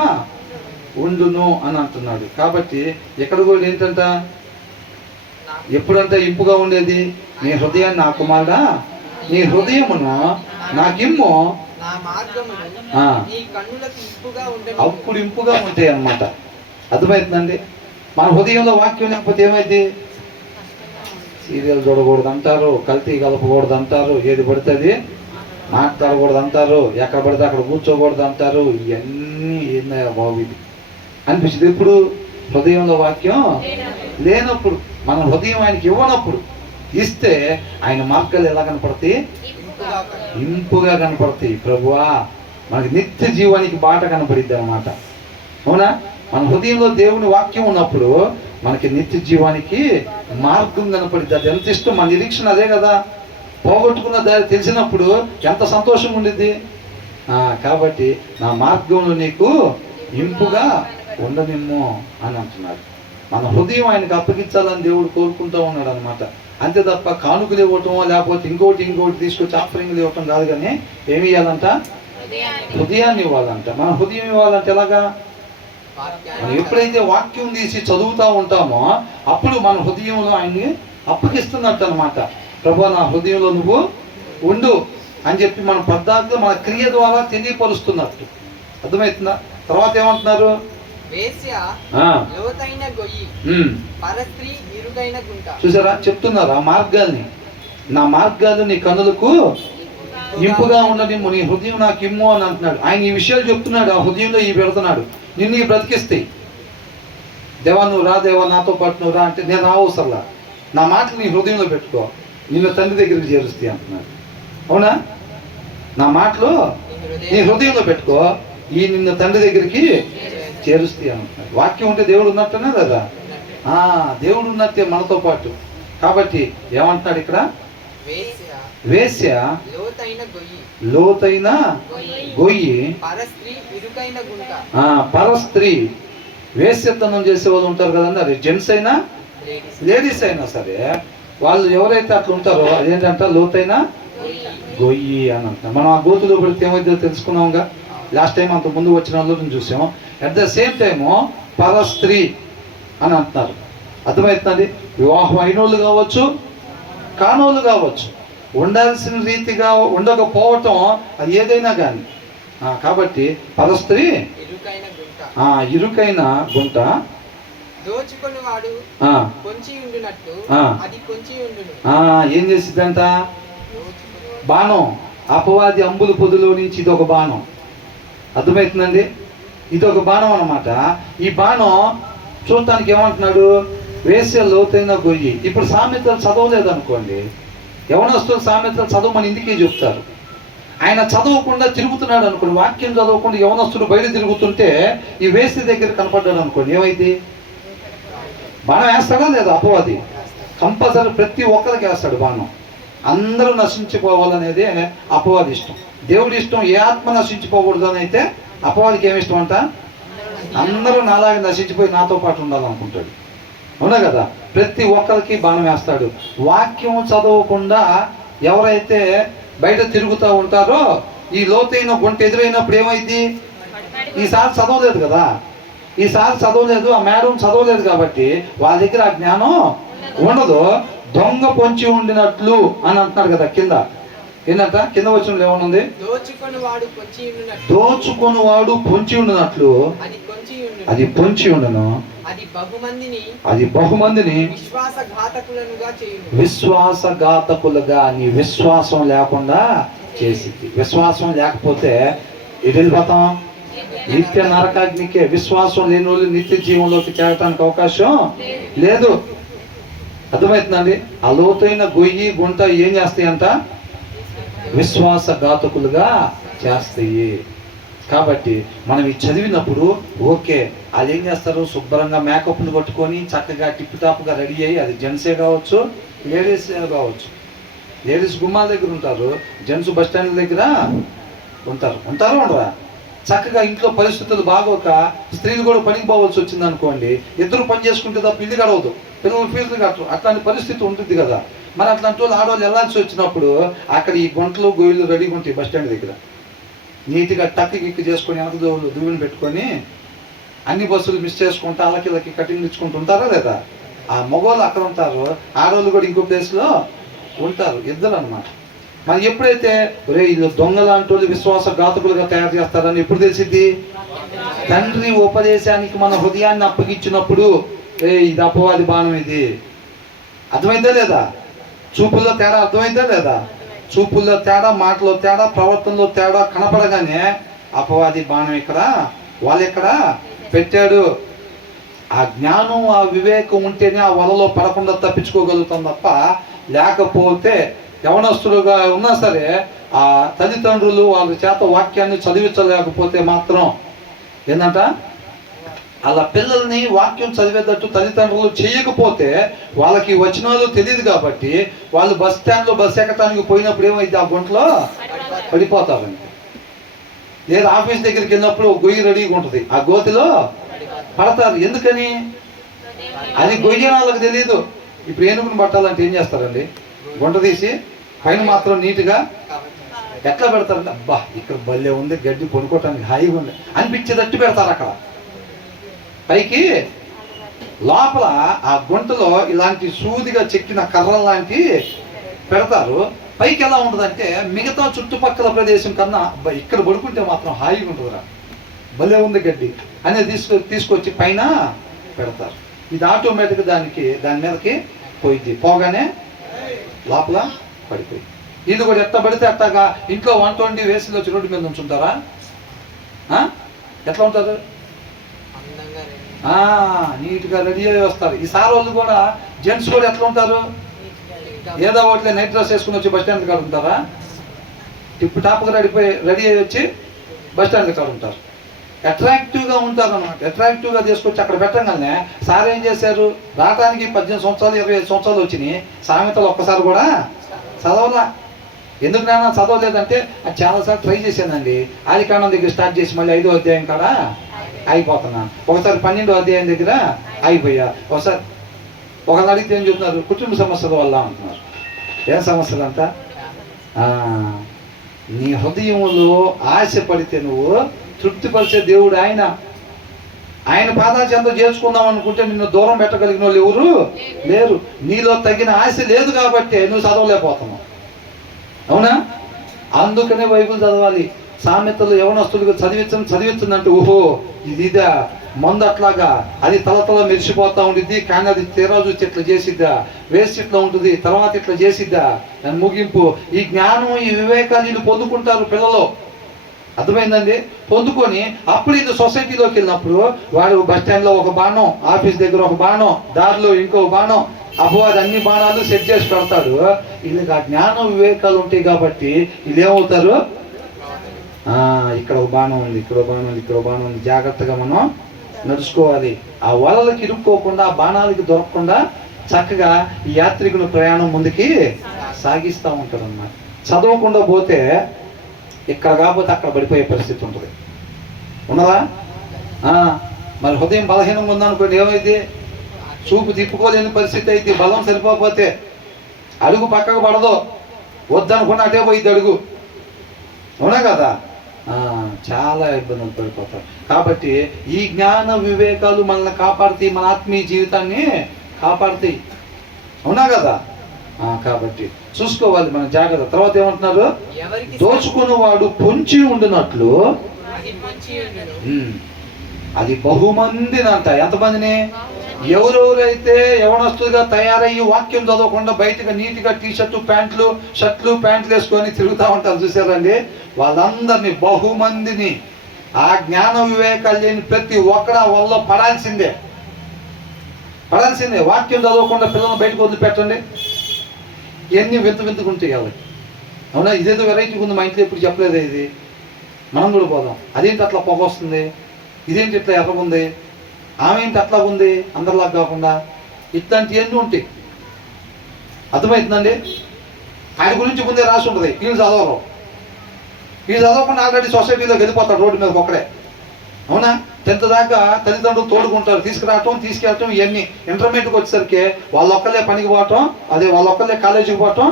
ఉండును అని అంటున్నాడు. కాబట్టి ఎక్కడ కూడా ఏంటంట? ఎప్పుడంతా ఇంపుగా ఉండేది? నీ హృదయాన్ని నా కుమారుడా నీ హృదయమును నాకిమ్ము, అప్పుడు ఇంపుగా ఉంటాయి అన్నమాట. అర్థమవుతుందండి? మన హృదయంలో వాక్యం లేకపోతే ఏమైంది? సీరియల్ చూడకూడదు అంటారు, కల్తీ కలపకూడదు అంటారు, ఏది పడుతుంది మాట్లాడకూడదు అంటారు, ఎక్కడ పడితే అక్కడ కూర్చోకూడదు అంటారు. ఇవన్నీ ఏందయ్యా బాబు ఇది అనిపించింది. ఇప్పుడు హృదయంలో వాక్యం లేనప్పుడు, మన హృదయం ఆయనకి ఇవ్వనప్పుడు, ఇస్తే ఆయన మార్గాలు ఎలా కనపడతాయి? ఇంపుగా కనపడతాయి. ప్రభువా మనకి నిత్య జీవానికి బాట కనపడిద్ది అన్నమాట. అవునా? మన హృదయంలో దేవుని వాక్యం ఉన్నప్పుడు మనకి నిత్య జీవానికి మార్గం కనపడిద్ది. అది ఎంత ఇష్టం, మన నిరీక్షణ అదే కదా. పోగొట్టుకున్న దారి తెలిసినప్పుడు ఎంత సంతోషం ఉండిద్ది. కాబట్టి నా మార్గంలో నీకు ఇంపుగా ఉండనిమ్ము అని అంటున్నాడు. మన హృదయం ఆయనకు అప్పగించాలని దేవుడు కోరుకుంటూ ఉన్నాడు అనమాట. అంతే తప్ప కానుకలు ఇవ్వటం, లేకపోతే ఇంకోటి తీసుకొచ్చి ఆఫరింగ్లు ఇవ్వటం కాదు. కానీ ఏమి ఇవ్వాలంట? హృదయాన్ని ఇవ్వాలంట. మన హృదయం ఇవ్వాలంటే ఎలాగా? మనం ఎప్పుడైతే వాక్యం తీసి చదువుతూ ఉంటామో అప్పుడు మన హృదయంలో ఆయన్ని అప్పగిస్తున్నట్టు అనమాట. ప్రభు నా హృదయంలో నువ్వు ఉండు అని చెప్పి మన పద్ధార్థ మన క్రియ ద్వారా తెలియపరుస్తున్నట్టు. అర్థమవుతుందా? తర్వాత ఏమంటున్నారు? చూసారా? చెప్తున్నారు ఆ మార్గాల్ని. నా మార్గాలు నీ కన్నులకు ఇంపుగా ఉండనిమ్ము, నీ హృదయం నాకు ఇమ్ము అని అంటున్నాడు. ఆయన ఈ విషయాలు చెప్తున్నాడు, ఆ హృదయంలో ఈ పెడుతున్నాడు. నిన్ను ఈ బ్రతికిస్తాయి. దేవా నువ్వు రా, దేవా నాతో పాటు నువ్వు రా అంటే నేను రావసరలా, నా మాటలు నీ హృదయంలో పెట్టుకో, నిన్ను తండ్రి దగ్గరికి చేరుస్తాయి అంటున్నాడు. అవునా? నా మాటలు నీ హృదయంలో పెట్టుకో, ఈ నిన్ను తండ్రి దగ్గరికి చేరుస్తాయి అంటున్నాడు. వాక్యం ఉంటే దేవుడు ఉన్నట్టనే కదా, దేవుడు ఉన్నట్టే మనతో పాటు. కాబట్టి ఏమంటున్నాడు ఇక్కడ, వేశ్య లోతైన గొయ్యి, పరస్త్రీ. వేశ్యతనం చేసే వాళ్ళు ఉంటారు కదండి, అది జెంట్స్ అయినా లేడీస్ అయినా సరే, వాళ్ళు ఎవరైతే అట్లా ఉంటారో అదేంటంటే లోతైన గొయ్యి అని అంటున్నారు. మనం ఆ గోతులో పడితే ఏమైతే తెలుసుకున్నాంగా లాస్ట్ టైం, అంత ముందు వచ్చిన వాళ్ళని చూసాం. అట్ ద సేమ్ టైము పరస్త్రీ అని అంటున్నారు. అర్థమవుతుంది. వివాహం అయినోళ్ళు కావచ్చు, కానోళ్ళు కావచ్చు, ఉండాల్సిన రీతిగా ఉండకపోవటం అది ఏదైనా కానీ. కాబట్టి పరస్త్రీ ఇరుకైన గుంట, ఏం చేసిద్దంట, బాణం, అపవాది అంబుల పొదులో నుంచి ఇది ఒక బాణం. అర్థమవుతుందండి, ఇది ఒక బాణం అన్నమాట. ఈ బాణం చూడటానికి ఏమంటున్నాడు, వేసే లోతైన గొయ్యి. ఇప్పుడు సామెతలు చదవలేదు అనుకోండి, యవనస్తులు సామెతలు చదవమని ఇందుకే చెప్తారు. ఆయన చదవకుండా తిరుగుతున్నాడు అనుకోండి, వాక్యం చదవకుండా యవనస్తుడు బయట తిరుగుతుంటే ఈ వేసి దగ్గర కనపడ్డాడు అనుకోండి, ఏమైంది, బాణం వేస్తాడా లేదా అపవాది? కంపల్సరీ ప్రతి ఒక్కరికి వేస్తాడు బాణం. అందరూ నశించిపోవాలనేదే అపవాది ఇష్టం. దేవుడి ఇష్టం ఏ ఆత్మ నశించిపోకూడదు అని అయితే అపవాదికి ఏమి ఇష్టం అంట, అందరూ నాలాగా నశించిపోయి నాతో పాటు ఉండాలనుకుంటాడు. అవునా కదా, ప్రతి ఒక్కరికి బాణం వేస్తాడు. వాక్యం చదవకుండా ఎవరైతే బయట తిరుగుతూ ఉంటారో ఈ లోతైన గుంట ఎదురైనప్పుడు ఏమైంది, ఈసారి చదవలేదు కదా, ఈసారి చదవలేదు, ఆ మేడం చదవలేదు కాబట్టి వాళ్ళ దగ్గర ఆ జ్ఞానం ఉండదు. దొంగ పొంచి ఉండినట్లు అని అంటున్నాడు కదా కింద. ఏంటంట కింద వచ్చిన ఏమనుంది, దోచుకొని వాడు పొంచి ఉండినట్లు అది పొంచి ఉండను, అది బహుమందిని విశ్వాసఘాతకులుగా, నీ విశ్వాసం లేకుండా చేసింది. విశ్వాసం లేకపోతే ఎటు వెళ్ళిపోతాం, నిత్య నరకాగ్నికే. విశ్వాసం లేని వాళ్ళు నిత్య జీవంలోకి చేరటానికి అవకాశం లేదు. అర్థమవుతుందండి. ఆ లోతైన గొయ్యి గుంట ఏం చేస్తాయి అంట, విశ్వాసఘాతకులుగా చేస్తాయి. కాబట్టి మనం ఇది చదివినప్పుడు ఓకే, వాళ్ళు ఏం చేస్తారు, శుభ్రంగా మేకప్ను కొట్టుకొని చక్కగా టిప్ టాప్గా రెడీ అయ్యి, అది జెంట్సే కావచ్చు లేడీసే కావచ్చు. లేడీస్ గుమ్మాల దగ్గర ఉంటారు, జెంట్స్ బస్ స్టాండ్ దగ్గర ఉంటారు ఉండరా. చక్కగా ఇంట్లో పరిస్థితులు బాగోక స్త్రీలు కూడా పనికి పోవాల్సి వచ్చింది అనుకోండి, ఇద్దరు పని చేసుకుంటే తప్ప ఇల్లు గడవదు, పిల్లలు ఫీజులు కట్టరు, అట్లాంటి పరిస్థితి ఉంటుంది కదా. మరి అట్లాంటి వాళ్ళు ఆడవాళ్ళు వెళ్ళాల్సి వచ్చినప్పుడు అక్కడ ఈ గుంటలు గొయ్యలు రెడీగా ఉంటాయి బస్ స్టాండ్ దగ్గర. నీట్గా టక్కి గిక్కి చేసుకొని వెనక దువ్వుని పెట్టుకొని అన్ని బస్సులు మిస్ చేసుకుంటూ అలకి కటింగ్ ఇచ్చుకుంటూ ఉంటారా లేదా. ఆ మగవాళ్ళు అక్కడ ఉంటారు, ఆడవాళ్ళు కూడా ఇంకో ప్లేస్లో ఉంటారు, ఇద్దరు అనమాట. మరి ఎప్పుడైతే ఒరే ఇది దొంగలాంటి వాళ్ళు విశ్వాసఘాతకులుగా తయారు చేస్తారని ఎప్పుడు తెలిసింది, తండ్రి ఉపదేశానికి మన హృదయాన్ని అప్పగించినప్పుడు ఇది అపవాది బాణం, ఇది అర్థమైందా లేదా, చూపుల్లో తేడా అర్థమైందా లేదా, చూపుల్లో తేడా, మాటలో తేడా, ప్రవర్తనలో తేడా కనపడగానే అపవాది బాణం ఇక్కడ వాళ్ళు ఎక్కడ పెట్టాడు. ఆ జ్ఞానం ఆ వివేకం ఉంటేనే ఆ వలలో పడకుండా తప్పించుకోగలుగుతాం తప్ప, లేకపోతే యవనస్తులుగా ఉన్నా సరే ఆ తల్లిదండ్రులు వాళ్ళ చేత వాక్యాన్ని చదివించలేకపోతే మాత్రం ఏంటంట, అలా పిల్లల్ని వాక్యం చదివేటట్టు తల్లిదండ్రులు చేయకపోతే వాళ్ళకి వచనాలు తెలియదు కాబట్టి వాళ్ళు బస్ స్టాండ్లో బస్ ఎక్కడానికి పోయినప్పుడు ఏమైంది, ఆ గుంటలో పడిపోతారండి. లేదా ఆఫీస్ దగ్గరికి వెళ్ళినప్పుడు గొయ్యి రెడీగా ఉంటుంది, ఆ గోతిలో పడతారు. ఎందుకని, అది గొయ్యి వాళ్ళకి తెలియదు. ఇప్పుడు ఏనుగుని పట్టాలంటే ఏం చేస్తారండి, గుంట తీసి పైన మాత్రం నీట్గా ఎట్లా పెడతారండి, అబ్బా ఇక్కడ భలే ఉంది, గడ్డి పడుకోవటానికి హాయిగా ఉంది అనిపించేటట్టు పెడతారు. అక్కడ పైకి లోపల ఆ గుంటలో ఇలాంటి సూదిగా చెక్కిన కర్ర లాంటి పెడతారు. పైకి ఎలా ఉంటుందంటే మిగతా చుట్టుపక్కల ప్రదేశం కన్నా ఇక్కడ పడుకుంటే మాత్రం హాయిగా ఉంటుందిరా, భలే ఉంది గడ్డి అనేది తీసుకొచ్చి పైన పెడతారు. ఇది ఆటోమేటిక్గా దాని మీదకి పోయింది, పోగానే లోపల పడిపోయి. ఇది కూడా ఎట్లా పడితే అట్టగా ఇంట్లో 120 వేసులు వచ్చి రోడ్డు మీద ఉంచుంటారా, ఎట్లా ఉంటారు, నీట్గా రెడీ అయ్యి వస్తారు. ఈ సార్ వాళ్ళు కూడా జెంట్స్ కూడా ఎట్లా ఉంటారు, ఏదో ఒకటి నైట్ డ్రెస్ వేసుకుని వచ్చి బస్ స్టాండ్ కాడ ఉంటారా, టిప్ టాప్గా రెడీ అయ్యి వచ్చి బస్ స్టాండ్ కాడ ఉంటారు. అట్రాక్టివ్గా ఉంటారు అనమాట. అట్రాక్టివ్గా తీసుకొచ్చి అక్కడ పెట్టగానే సార్ ఏం చేశారు, రావడానికి 18 సంవత్సరాలు 25 సంవత్సరాలు వచ్చినాయి, సామెతలు ఒక్కసారి కూడా చదవలా. ఎందుకు నాన్న చదవలేదంటే అది చాలాసార్లు ట్రై చేశానండి. ఆది కాండం దగ్గర స్టార్ట్ చేసి మళ్ళీ 5వ అధ్యాయం కాడ అయిపోతున్నాను, ఒకసారి 12వ అధ్యాయం దగ్గర అయిపోయా, ఒకసారి ఒకళ్ళు అడిగితే ఏం చెప్తున్నారు, కుటుంబ సమస్యల వల్ల అంటున్నారు. ఏం సమస్యలు అంట? నీ హృదయంలో ఆశపడితే నువ్వు తృప్తిపరిచే దేవుడు ఆయన. ఆయన పాదాల చెంత చేసుకుందాం అనుకుంటే నిన్ను దూరం పెట్టగలిగిన వాళ్ళు ఎవరు లేరు. నీలో తగిన ఆశ లేదు కాబట్టి నువ్వు చదవలేకపోతున్నావు. అవునా? అందుకనే బైబిల్ చదవాలి. సామెతలు యవనస్తులుగా చదివించంటే ఓహో ఇదిదా మందు అట్లాగా, అది తల మెరిసిపోతా ఉండిద్ది, కానీ అది తీరా చూసి ఇట్లా చేసిద్దా, వేస్ట్ ఇట్లా ఉంటుంది, తర్వాత ఇట్లా చేసిద్దా అని ముగింపు. ఈ జ్ఞానం ఈ వివేకాలు వీళ్ళు పొందుకుంటారు పిల్లలు. అర్థమైందండి? పొందుకొని అప్పుడు ఇది సొసైటీలోకి వెళ్ళినప్పుడు వాడు బస్ స్టాండ్లో ఒక బాణం, ఆఫీస్ దగ్గర ఒక బాణం, దారిలో ఇంకో బాణం, అపవాది అన్ని బాణాలు సెట్ చేసి పెడతాడు. వీళ్ళకి ఆ జ్ఞానం వివేకాలు ఉంటాయి కాబట్టి వీళ్ళు ఏమవుతారు, ఇక్కడ ఒక బాణం ఉంది, ఇక్కడ బాణం ఉంది, ఇక్కడ బాణం ఉంది, జాగ్రత్తగా మనం నడుచుకోవాలి. ఆ వలలకి ఇరుక్కోకుండా, ఆ బాణాలకి దొరకకుండా చక్కగా ఈ యాత్రికుల ప్రయాణం ముందుకి సాగిస్తూ ఉంటారు అన్నమాట. చదవకుండా పోతే ఇక్కడ కాకపోతే అక్కడ పడిపోయే పరిస్థితి ఉంటుంది. ఉన్నదా? మరి హృదయం బలహీనంగా ఉందనుకోండి, ఏమైంది? చూపు తిప్పుకోలేని పరిస్థితి అయితే, బలం సరిపోతే అడుగు పక్కకు పడదు, వద్దనుకున్న అటే పోయిద్ది అడుగు. అవునా కదా? చాలా ఇబ్బందులు పడిపోతారు. కాబట్టి ఈ జ్ఞాన వివేకాలు మనల్ని కాపాడుతాయి, మన ఆత్మీయ జీవితాన్ని కాపాడుతాయి. అవునా కదా? కాబట్టి చూసుకోవాలి మన జాగ్రత్త. తర్వాత ఏమంటున్నారు, దోచుకున్నవాడు పొంచి ఉండినట్లు అది బహుమందినంట. ఎంతమందిని? ఎవరెవరైతే యవనస్తులుగా తయారయ్యి వాక్యం చదవకుండా బయటగా నీట్గా టీషర్టు ప్యాంట్లు, షర్ట్లు ప్యాంట్లు వేసుకొని తిరుగుతూ ఉంటారు చూసారండి, వాళ్ళందరినీ బహుమందిని ఆ జ్ఞాన వివేకాలు లేని ప్రతి ఒక్కడా వల్ల పడాల్సిందే. వాక్యం చదవకుండా పిల్లల్ని బయటకు వదిలిపెట్టండి, ఇవన్నీ వింతకుంటాయి వాళ్ళకి. అవునా? ఇదేదో వెరైటీగా ఉంది, మా ఇంట్లో ఎప్పుడు చెప్పలేదు ఇది, మనం కూడా పోదాం. అదేంటి అట్లా పొగ వస్తుంది, ఇదేంటి ఇట్లా ఎర్రగుంది, ఆమె ఏంటి అట్లా ఉంది అందరిలాగా కాకుండా, ఇట్లాంటివన్నీ ఉంటాయి. అర్థమవుతుందండి? ఆయన గురించి ముందే రాసి ఉంటుంది, వీళ్ళు చదవరు. వీళ్ళు చదవకుండా ఆల్రెడీ సొసైటీలోకి వెళ్ళిపోతాడు రోడ్డు మీద ఒక్కడే. అవునా? 10th దాకా తల్లిదండ్రులు తోడుకుంటారు, తీసుకురావటం తీసుకెళ్ళటం ఇవన్నీ. ఇంటర్మీడియట్కి వచ్చేసరికి వాళ్ళొక్కళ్ళే పనికి పోవటం, అదే వాళ్ళొక్కళ్ళే కాలేజీకి పోవటం,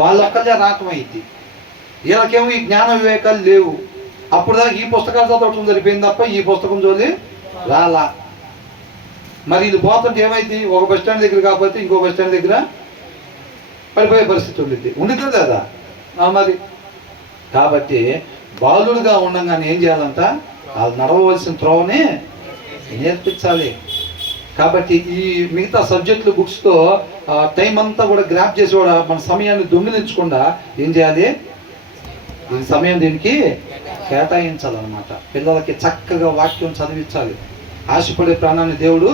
వాళ్ళొక్కళ్ళే రావటం అయింది. వీళ్ళకేమో ఈ జ్ఞాన వివేకాలు లేవు. అప్పుడు దాకా ఈ పుస్తకాలు చదవటం జరిపోయింది తప్ప ఈ పుస్తకం జోలి రాలా. మరి ఇది పోతుంటే ఏమైంది, ఒక బస్ స్టాండ్ దగ్గర కాకపోతే ఇంకో బస్ స్టాండ్ దగ్గర పడిపోయే పరిస్థితి ఉండిద్ది కదా మరి. కాబట్టి బాలుడుగా ఉండగానే ఏం చేయాలంట, వాళ్ళు నడవవలసిన త్రోవని నేర్పించాలి. కాబట్టి ఈ మిగతా సబ్జెక్టులు బుక్స్తో టైం అంతా కూడా గ్రాప్ చేసి కూడా మన సమయాన్ని దొంగిలించకుండా ఏం చేయాలి, ఈ సమయం దీనికి కేటాయించాలన్నమాట. పిల్లలకి చక్కగా వాక్యం చదివించాలి. ఆశపడే ప్రాణాన్ని దేవుడు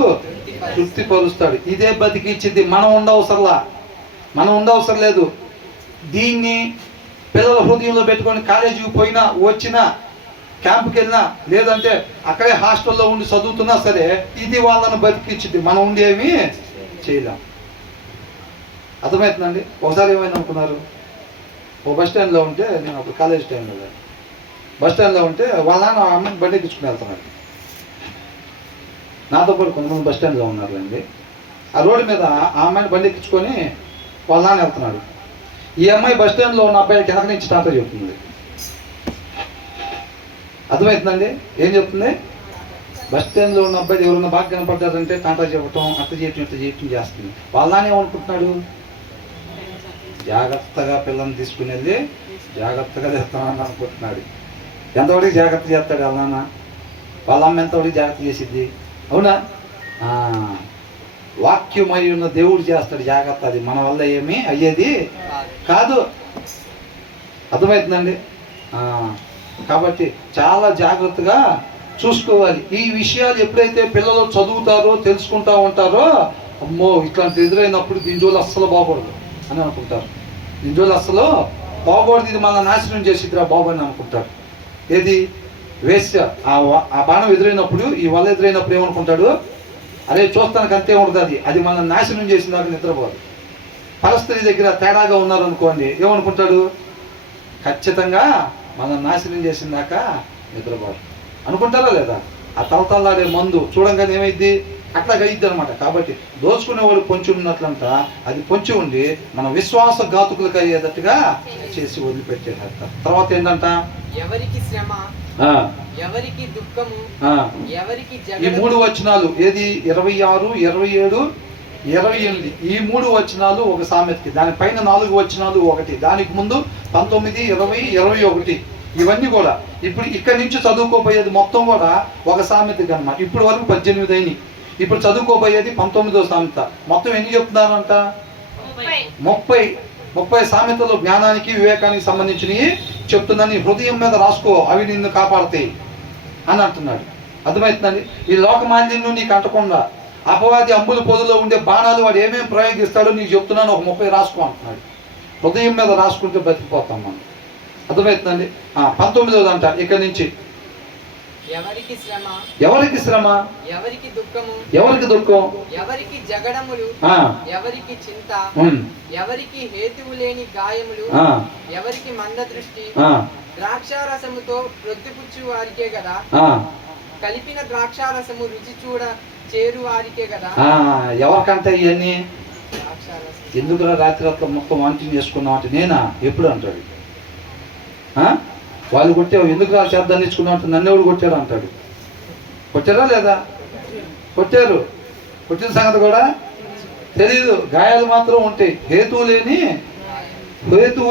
తృప్తిపరుస్తాడు. ఇదే బతికిచ్చింది. మనం ఉండవసరం లేదు. దీన్ని పిల్లల హృదయంలో పెట్టుకొని కాలేజీకి పోయినా వచ్చినా క్యాంప్కి వెళ్ళినా లేదంటే అక్కడే హాస్టల్లో ఉండి చదువుతున్నా సరే ఇది వాళ్ళని బతికిచ్చింది. మనం ఉండి ఏమీ చేయలేం. అర్థమవుతుందండి? ఒకసారి ఏమైనా అనుకున్నారు, ఓ బస్ స్టాండ్లో ఉంటే, నేను అప్పుడు కాలేజ్ టైంలో బస్ స్టాండ్లో ఉంటే వాళ్ళ నాన్న అమ్మని బండి ఎక్కించుకుని వెళ్తున్నాడు. నాతో పాటు కొంతమంది బస్ స్టాండ్లో ఉన్నారులేండి. ఆ రోడ్డు మీద ఆ అమ్మాయిని బండి ఎక్కించుకొని వాళ్ళ నాన్న వెళ్తున్నాడు. ఈ అమ్మాయి బస్ స్టాండ్లో ఉన్న అబ్బాయి కింద నుంచి టాటా చెప్తుంది. అర్థమవుతుందండి? ఏం చెప్తుంది? బస్ స్టాండ్లో ఉన్న అబ్బాయి ఎవరన్నా బాగా కనపడ్డారంటే టాటా చెప్పటం, అట్ట చేయటం చేస్తుంది. వాళ్ళ నాన్న ఏమనుకుంటున్నాడు, జాగ్రత్తగా పిల్లల్ని తీసుకుని వెళ్ళి జాగ్రత్తగా చేస్తామని అనుకుంటున్నాడు. ఎంతవరకు జాగ్రత్త చేస్తాడు వాళ్ళ నాన్న, వాళ్ళ అమ్మ ఎంతవరకు జాగ్రత్త చేసిద్ది. అవునా? వాక్యమై ఉన్న దేవుడు చేస్తాడు జాగ్రత్త. అది మన వల్ల ఏమీ అయ్యేది కాదు. అర్థమవుతుందండి? కాబట్టి చాలా జాగ్రత్తగా చూసుకోవాలి. ఈ విషయాలు ఎప్పుడైతే పిల్లలు చదువుతారో తెలుసుకుంటూ ఉంటారో, అమ్మో ఇట్లాంటి ఎదురైనప్పుడు దీని జోలు అస్సలు బాగూడదు అని అనుకుంటారు. దీని జోలు అస్సలు బాగూడదు, ఇది మన నాశనం చేసిద్దిరా బాబు అని అనుకుంటారు. ఏది వేశ్య ఆ బాణం ఎదురైనప్పుడు, ఈ వల ఎదురైనప్పుడు ఏమనుకుంటాడు, అరే చూస్తానికి అంతే ఉంటుంది, అది మనం నాశనం చేసిన దాకా నిద్రపోదు. పరస్త్రీ దగ్గర తేడాగా ఉన్నారనుకోండి, ఏమనుకుంటాడు, ఖచ్చితంగా మనం నాశనం చేసిన దాకా నిద్రపోదు అనుకుంటారా లేదా? ఆ తలతల్లాడే మందు చూడంగానే ఏమైద్ది, అట్లాగ అయ్యిద్ది అనమాట. కాబట్టి దోచుకునేవాడు పొంచి ఉన్నట్లంట, అది పొంచి ఉండి మన విశ్వాసఘాతుకులకు అయ్యేటట్టుగా చేసి వదిలిపెట్టేట. తర్వాత ఏంటంట, ఎవరికి శ్రమ, ఎవరికి దుఃఖము, ఎవరికి ఈ 3 వచనాలు ఏది 26, 27, 28 ఈ 3 వచనాలు ఒక సామెతకి, దానిపైన 4 వచనాలు ఒకటి, దానికి ముందు 19, 20, 21 ఇవన్నీ కూడా ఇప్పుడు ఇక్కడి నుంచి చదువుకోబోయేది మొత్తం కూడా ఒక సామెతకి అన్నమాట. ఇప్పుడు వరకు 18 అయినాయి. ఇప్పుడు చదువుకోబోయేది 19వ సామెత. మొత్తం ఎన్ని చెప్తున్నారంట, 30 సామెతలు జ్ఞానానికి వివేకానికి సంబంధించినవి చెప్తున్నాను. హృదయం మీద రాసుకో, అవి నిన్ను కాపాడతాయి అని అంటున్నాడు. అర్థమవుతుందండి? ఈ లోకమాలిన్యం నీకు అంటకుండా, అపవాది అంబుల పొదులో ఉండే బాణాలు వాడు ఏమేమి ప్రయోగిస్తాడో నీకు చెప్తున్నాను, ఒక 30 రాసుకో అంటున్నాడు. హృదయం మీద రాసుకుంటే బతికిపోతాం మనం. అర్థమవుతుందండి? 19వ అంట, ఇక్కడి నుంచి ఎవరికి శ్రమ, ఎవరికి శ్రమ, ఎవరికి దుఃఖము, ఎవరికి దుఃఖం, ఎవరికి జగడములు, ఎవరికి చింత, ఎవరికి హేతువు లేని గాయములు, ఎవరికి మంద దృష్టి, ద్రాక్షారసముతో ప్రొద్దుపుచ్చు వారికే కదా, కలిపిన ద్రాక్షారసము రుచి చూడ చేరు వారికే కదా. ఎవరికంటే ఇవన్నీ ఎందుకురా రాత్రి మొత్తం వాంఛింగ్ చేసుకున్నావు అంటే, నేనా ఎప్పుడు అంటాడు. వాళ్ళు కొట్టావు, ఎందుకు రా శబ్దాన్ని ఇచ్చుకున్నావు అంటే, నన్ను ఎవడు కొట్టారు అంటాడు. కొట్టారా లేదా? కొట్టారు. కొట్టిన సంగతి కూడా తెలీదు. గాయాలు మాత్రం ఉంటాయి, హేతువు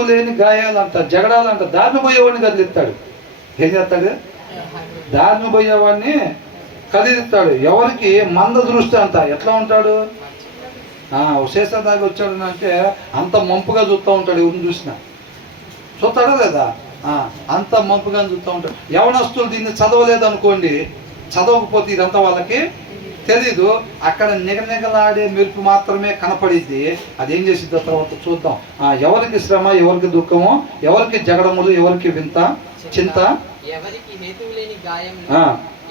లేని గాయాలు అంట, జగడాలు అంట. దారిని పోయేవాడిని కదిలిస్తాడు. ఏం చేస్తాడు? దారిని పోయేవాడిని కదిలిస్తాడు. ఎవరికి మంద దృష్టి అంట. ఎట్లా ఉంటాడు, శేష దాకా వచ్చాడు అంటే అంత మంపుగా చూస్తూ ఉంటాడు. ఎవరిని చూసినా చూస్తాడా లేదా? అంత మంపుగా చూస్తూ ఉంటాడు. యవనస్తులు దీన్ని చదవలేదు అనుకోండి, చదవకపోతే ఇదంతా వాళ్ళకి తెలీదు. అక్కడ నిగనిగలాడే మెరుపు మాత్రమే కనపడిద్ది. అదేం చేసిద్దో తర్వాత చూద్దాం. ఎవరికి శ్రమ, ఎవరికి దుఃఖము, ఎవరికి జగడములు, ఎవరికి వింత చింత, ఎవరికి హేతువు లేని గాయములు,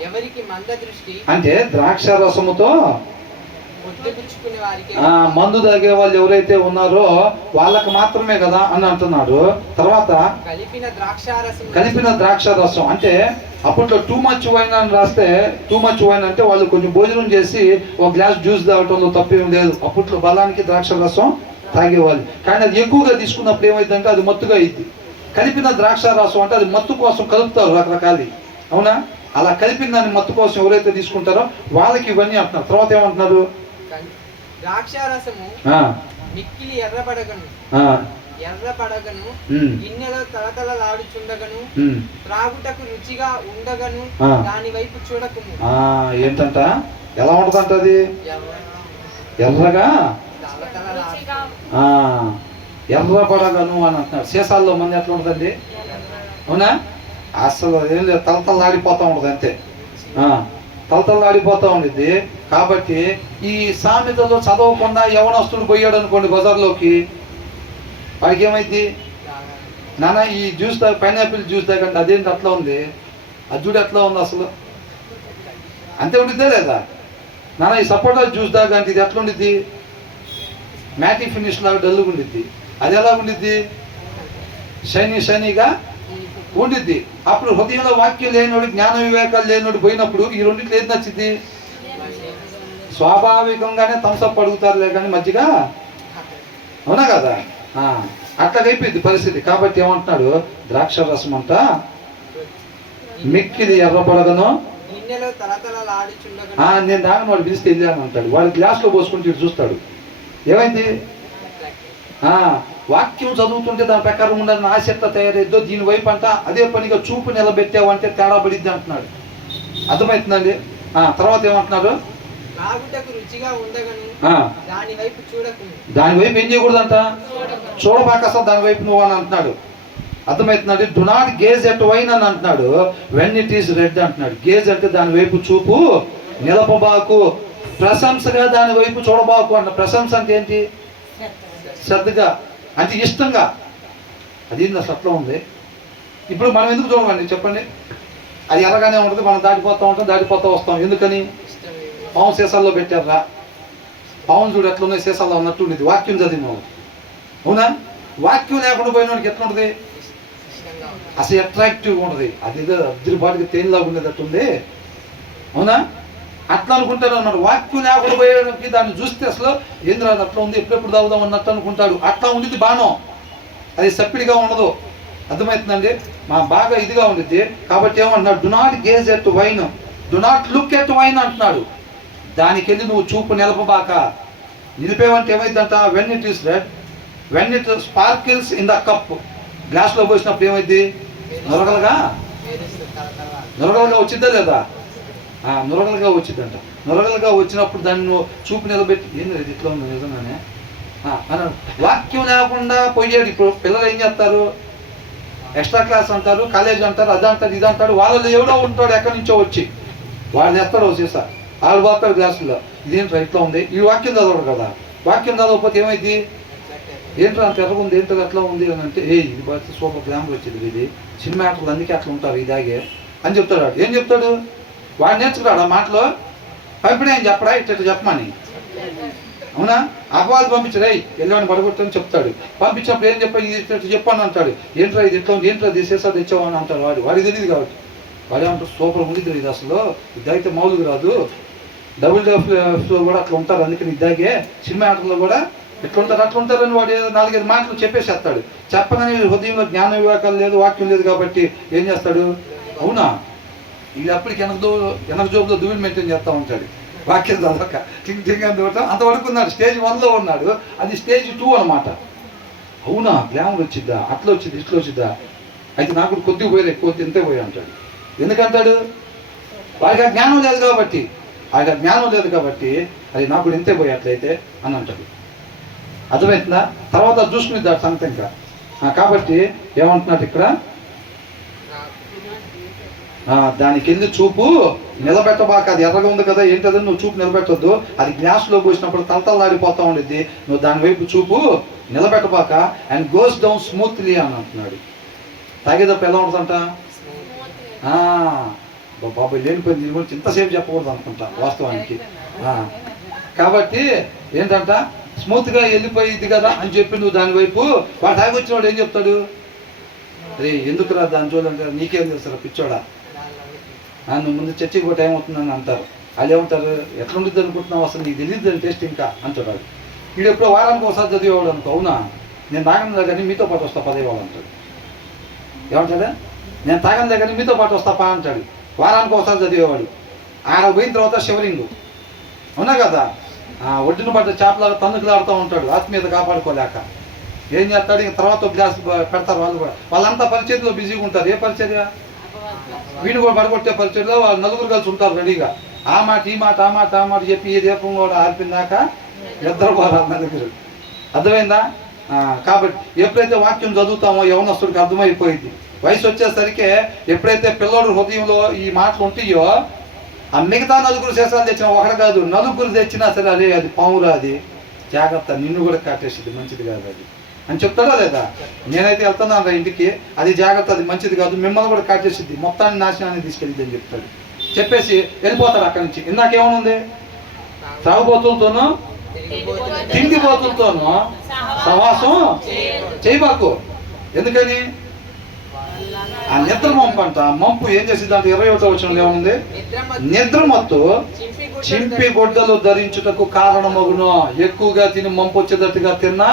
ఎవరికి మంద దృష్టి అంటే ద్రాక్ష రసముతో పొద్దుపుచ్చుకునే వారికి, మందు తాగే వాళ్ళు ఎవరైతే ఉన్నారో వాళ్ళకి మాత్రమే కదా అని అంటున్నాడు. తర్వాత కలిపిన ద్రాక్ష రసం అంటే అప్పట్లో టూ మచ్ వైన్ అని రాస్తే, టూ మచ్ వైన్ అంటే వాళ్ళు కొంచెం భోజనం చేసి ఒక గ్లాస్ జ్యూస్ తాగటంలో తప్పేం లేదు. అప్పట్లో బలానికి ద్రాక్ష రసం తాగేవాళ్ళు. కానీ అది ఎక్కువగా తీసుకున్నప్పుడు ఏమైందంటే అది మత్తుగా అయింది. కలిపిన ద్రాక్ష రసం అంటే అది మత్తు కోసం కలుపుతారు రకరకాలు, అవునా? అలా కలిపిన దాన్ని మత్తు కోసం ఎవరైతే తీసుకుంటారో వాళ్ళకి ఇవన్నీ అంటున్నారు. తర్వాత ఏమంటున్నారు, ద్రాక్షారసము మిక్కిలి ఎర్రపడగను, గిన్నెలో తలతలలాడుచుండగను, త్రాగుటకు రుచిగా ఉండగను, దాని వైపు చూడకుము. ఏంటంట, ఎలా ఉంటదంట అది? ఎర్రగా ఎర్రపడగను అని అంటున్నారు. సీసాల్లో మంది ఎట్లా ఉంటుందండి, అవునా? అసలు ఏం లేదు, తలతలాడిపోతూ ఉంటుంది అంతే, తలతలాడిపోతూ ఉండిద్ది. కాబట్టి ఈ సామెతలో చదవకుండా యవనస్తుడు పోయాడు అనుకోండి బజార్లోకి, వాడికి ఏమైంది, నాన్న ఈ జ్యూస్ పైనాపిల్ జ్యూస్ తాగంటే అదేంటి అట్లా ఉంది, అజ్జుడు ఎట్లా ఉంది అసలు అంతే ఉండిద్దే లేదా? నాన్న ఈ సపోటా జ్యూస్ తాగంటే ఇది ఎట్లా ఉండిద్ది, మ్యాటీ ఫినిష్ లాగా డల్లుగా ఉండిద్ది. అది ఎలా ఉండిద్ది, షైనీగా ఉండిద్ది. అప్పుడు హృదయంలో వాక్యం లేనోడు, జ్ఞాన వివేకాలు లేనోడు పోయినప్పుడు ఈ రెండింటిలో ఏది నచ్చింది? స్వాభావికంగానే థమ్సప్ అడుగుతారులే కానీ మజ్జిగ, అవునా కదా? అట్లాగైపోయింది పరిస్థితి. కాబట్టి ఏమంటున్నాడు, ద్రాక్ష రసం అంట మిక్కిలి ఎర్రపడగను, నేను దాని వాడు పిలిస్తే వెళ్ళాను అంటాడు. వాడు గ్లాస్లో పోసుకుంటే చూస్తాడు, ఏమైంది? వాక్యం చదువుతుంటే దాని ప్రకారం ఉండాలని ఆసక్తి తయారైద్దో దీని వైపు అంట అదే పనిగా చూపు నిలబెట్టావంటే తేడా పడిద్ది అంటున్నాడు. అర్థమవుతుందండి? తర్వాత ఏమంటున్నారు, దాని వైపు ఏం చేయకూడదంట, చూడబాక అసలు దాని వైపు నువ్వు అని అంటున్నాడు. అర్థమవుతుందండి? Do not gaze at wine అని అంటున్నాడు, వెన్ ఇట్ ఈస్ రెడ్ అంటున్నాడు. గేజ్ అంటే దాని వైపు చూపు నిలపబాకు, ప్రశంసగా దాని వైపు చూడబాకు అంట. ప్రశంస అంటే ఏంటి? శ్రద్ధగా, అంటే ఇష్టంగా. అది అసలు అట్లా ఉంది. ఇప్పుడు మనం ఎందుకు చూడమండి చెప్పండి? అది ఎర్రగానే ఉంటుంది, మనం దాటిపోతూ ఉంటాం, దాటిపోతూ వస్తాం. ఎందుకని? పాము సీసాల్లో పెట్టారా? పావును చూడు ఎట్లా ఉన్నాయి, సీసాల్లో ఉన్నట్టు ఉండేది. వాక్యం చదివినావు, అవునా? వాక్యం లేకుండా పోయిన వాడికి ఎట్లా ఉంటుంది? అసలు అట్రాక్టివ్గా ఉంటుంది. అది ఏదో అద్దరిపాటికి తేలిలాగా ఉండేది అట్టుంది, అవునా? అట్లా అనుకుంటాడు అన్నాడు. వాక్యం లేకుండా పోయేవాడికి దాన్ని చూస్తే అసలు ఏం రాదు, అట్లా ఉంది, ఎప్పుడెప్పుడు తాగుదాం అన్నట్టు అనుకుంటాడు. అట్లా ఉండిద్ది బాణం, అది సప్పిడిగా ఉండదు. అర్థమవుతుందండి? బాగా ఇదిగా ఉండిద్ది. కాబట్టి ఏమంటున్నాడు? Do not gaze at wine, do not look at wine అంటున్నాడు. దానికి వెళ్ళి నువ్వు చూపు నిలపబాక. నిలిపేవంటే ఏమైందంట? When it is red, when it sparkles in the cup. గ్లాస్లో పోసినప్పుడు ఏమైంది? నొరగలుగా వచ్చిద్దా లేదా? నొరగలుగా వచ్చిద్దంట. నొరగలుగా వచ్చినప్పుడు దాన్ని నువ్వు చూపు నిలబెట్టి, ఏంది ఇట్లా ఉంది నిజంగానే అన్నాడు. వాక్యం లేకుండా పోయాడు. ఇప్పుడు పిల్లలు ఏం చేస్తారు? ఎక్స్ట్రా క్లాస్ అంటారు, కాలేజ్ అంటారు, అది అంటారు, ఇది అంటారు. వాళ్ళలో ఎవడో ఉంటాడు ఎక్కడి నుంచో వచ్చి, వాళ్ళు చేస్తాడు సీసా, వాళ్ళు పోతాడు గ్లాసుల్లో. ఇదేంట్రా ఇట్లా ఉంది? ఈ వాక్యం చదవడు కదా. వాక్యం చదవకపోతే ఏమైంది? ఏంట్రా అంత ఎర్రగా ఉంది, ఏంటో అట్లా ఉంది అని అంటే, ఇది బాగా సూపర్ గ్లామర్ వచ్చింది, ఇది సినిమా యాక్టర్లు అందుకే అట్లా ఉంటారు ఇదాగే అని చెప్తాడు. వాడు ఏం చెప్తాడు? వాడు నేర్చుకున్నాడు ఆ మాటలో. పంపిణీ ఏం చెప్పడా, ఇట్లా చెప్పమని, అవునా? అపవాది పంపించరా, వెళ్ళని పడగొట్టని చెప్తాడు. పంపించినప్పుడు ఏం చెప్పా, ఇది ఇట్లా చెప్పాను అంటాడు. ఏంట్రా ఇది ఇట్లా ఉంది, ఏంట్రా తీసేసా తెచ్చావు అని అంటాడు. వాడికి తెలియదు కాబట్టి వాడు ఏమంటారు? సూపర్ ఉంది ఇది, అసలు ఇదైతే మామూలుగా రాదు. డబుల్ డెఫ్లో కూడా అట్లా ఉంటారు, అందుకని ఇద్దాగే సినిమా యాక్టర్లో కూడా ఎట్లా ఉంటారు అట్లా ఉంటారని వాడు 4-5 మాటలు చెప్పేసేస్తాడు. చెప్పనని హృదయంలో జ్ఞాన వివేకాలు లేదు, వాక్యం లేదు. కాబట్టి ఏం చేస్తాడు? అవునా, ఇది అప్పటికి ఎనక జోబులో దువ్విని మెయింటైన్ చేస్తూ ఉంటాడు. వాక్యం చదవక టింగ్ టింగ్ అని చూడటం అంతవరకు ఉన్నాడు. స్టేజ్ 1లో ఉన్నాడు, అది స్టేజ్ 2 అనమాట. అవునా, గ్లామర్ వచ్చిద్దా, అట్లా వచ్చింది, ఇట్లా వచ్చిద్దా, అయితే నాకు కొద్దిగా పోయలే, కొద్ది ఎంతే పోయా అంటాడు. ఎందుకంటాడు? వాడికి ఆ జ్ఞానం లేదు కాబట్టి, అది నాకు కూడా ఎంతే పోయా అట్లయితే అని అంటాడు. అర్థమవుతుందా? తర్వాత చూసుకునేది ఆ సంగతి ఇంకా. కాబట్టి ఏమంటున్నాడు ఇక్కడ? దానికి వెళ్ళి చూపు నిలబెట్టబాక. అది ఎర్రగా ఉంది కదా, ఏంటది? నువ్వు చూపు నిలబెట్టొద్దు. అది గ్లాస్లో పోసినప్పుడు తలతలాడిపోతూ ఉండిద్ది. నువ్వు దాని వైపు చూపు నిలబెట్టబాక. అండ్ గోస్ డౌన్ స్మూత్లీ అని అంటున్నాడు. తాగేటప్పుడు ఎలా ఉంటుందంట? బాబాయ్ లేనిపోయింది, దీని గురించి ఇంతసేపు చెప్పకూడదు అనుకుంటా వాస్తవానికి. కాబట్టి ఏంటంట? స్మూత్గా వెళ్ళిపోయింది కదా అని చెప్పి నువ్వు దాని వైపు, వాడు తాగి వచ్చిన వాడు ఏం చెప్తాడు? అరే ఎందుకు రా దాని చూడంటే, నీకేం తెలుసు పిచ్చోడా, నువ్వు ముందు చర్చికి కూడా టైం అవుతుందని అంటారు. వాళ్ళు ఏమంటారు? ఎట్లుండిద్ది అనుకుంటున్నావు, అసలు నీకు తెలియదు దాని టేస్ట్ ఇంకా అంటాడు. వీడు ఎప్పుడో వారానికి ఒకసారి చదివేవాడు అనుకో, అవునా నేను తాగనులే కానీ మీతో పాటు వస్తా పదేవాళ్ళు అంటాడు. ఏమంటాడు? నేను తాగనులే కానీ మీతో పాటు వస్తాపా అంటాడు. వారానికి ఒకసారి చదివేవాడు. ఆడ పోయిన తర్వాత షివరింగ్, అవునా కదా, ఒడ్డున పడ్డ చేపలాగా తన్నుకులాడుతూ ఉంటాడు ఆత్మీయత కాపాడుకోలేక. ఏం చేస్తాడు? ఇంక తర్వాత గ్లాస్ పెడతారు వాళ్ళు కూడా. వాళ్ళంతా పరిచర్యలో బిజీగా ఉంటారు. ఏ పరిచర్య? వీడిని కూడా పడగొట్టే పరిచర్యలో వాళ్ళు నలుగురు కలిసి ఉంటారు రెడీగా. ఆ మాట ఈ మాట చెప్పి ఈ దీపం కూడా ఆర్పిందాక నిద్రపోరారు నలుగురు. అర్థమైందా? కాబట్టి ఎప్పుడైతే వాక్యం చదువుతామో యవనస్తుడికి అర్థమైపోయింది. వయసు వచ్చేసరికి ఎప్పుడైతే పిల్లోడు హృదయంలో ఈ మాటలు ఉంటాయో, ఆ మిగతా నలుగురు శేషాలు తెచ్చినా, ఒకటి కాదు నలుగురు తెచ్చినా సరే, అదే అది పావురా, అది జాగ్రత్త, నిన్ను కూడా కాటేసింది, మంచిది కాదు అది అని చెప్తాడా లేదా? నేనైతే వెళ్తున్నాను ఇంటికి, అది జాగ్రత్త, అది మంచిది కాదు, మిమ్మల్ని కూడా కాటేసిద్ది, మొత్తాన్ని నాశనాన్ని తీసుకెళ్ళిద్ది అని చెప్తాడు. చెప్పేసి వెళ్ళిపోతాడు అక్కడి నుంచి. ఇందాకేమనుంది? త్రాగుబోతులతోనూ తిండిబోతులతోనూ సహవాసం చేయబాకు. ఎందుకని? ఆ నిద్ర మంపు అంట. మంపు ఏం చేసింది అంటే 21వ వచనంలో ఏముంది? నిద్రమత్తు చింపి గొడ్డలు ధరించుటకు కారణమగును. ఎక్కువగా తిని మంపు వచ్చేటట్టుగా తిన్నా,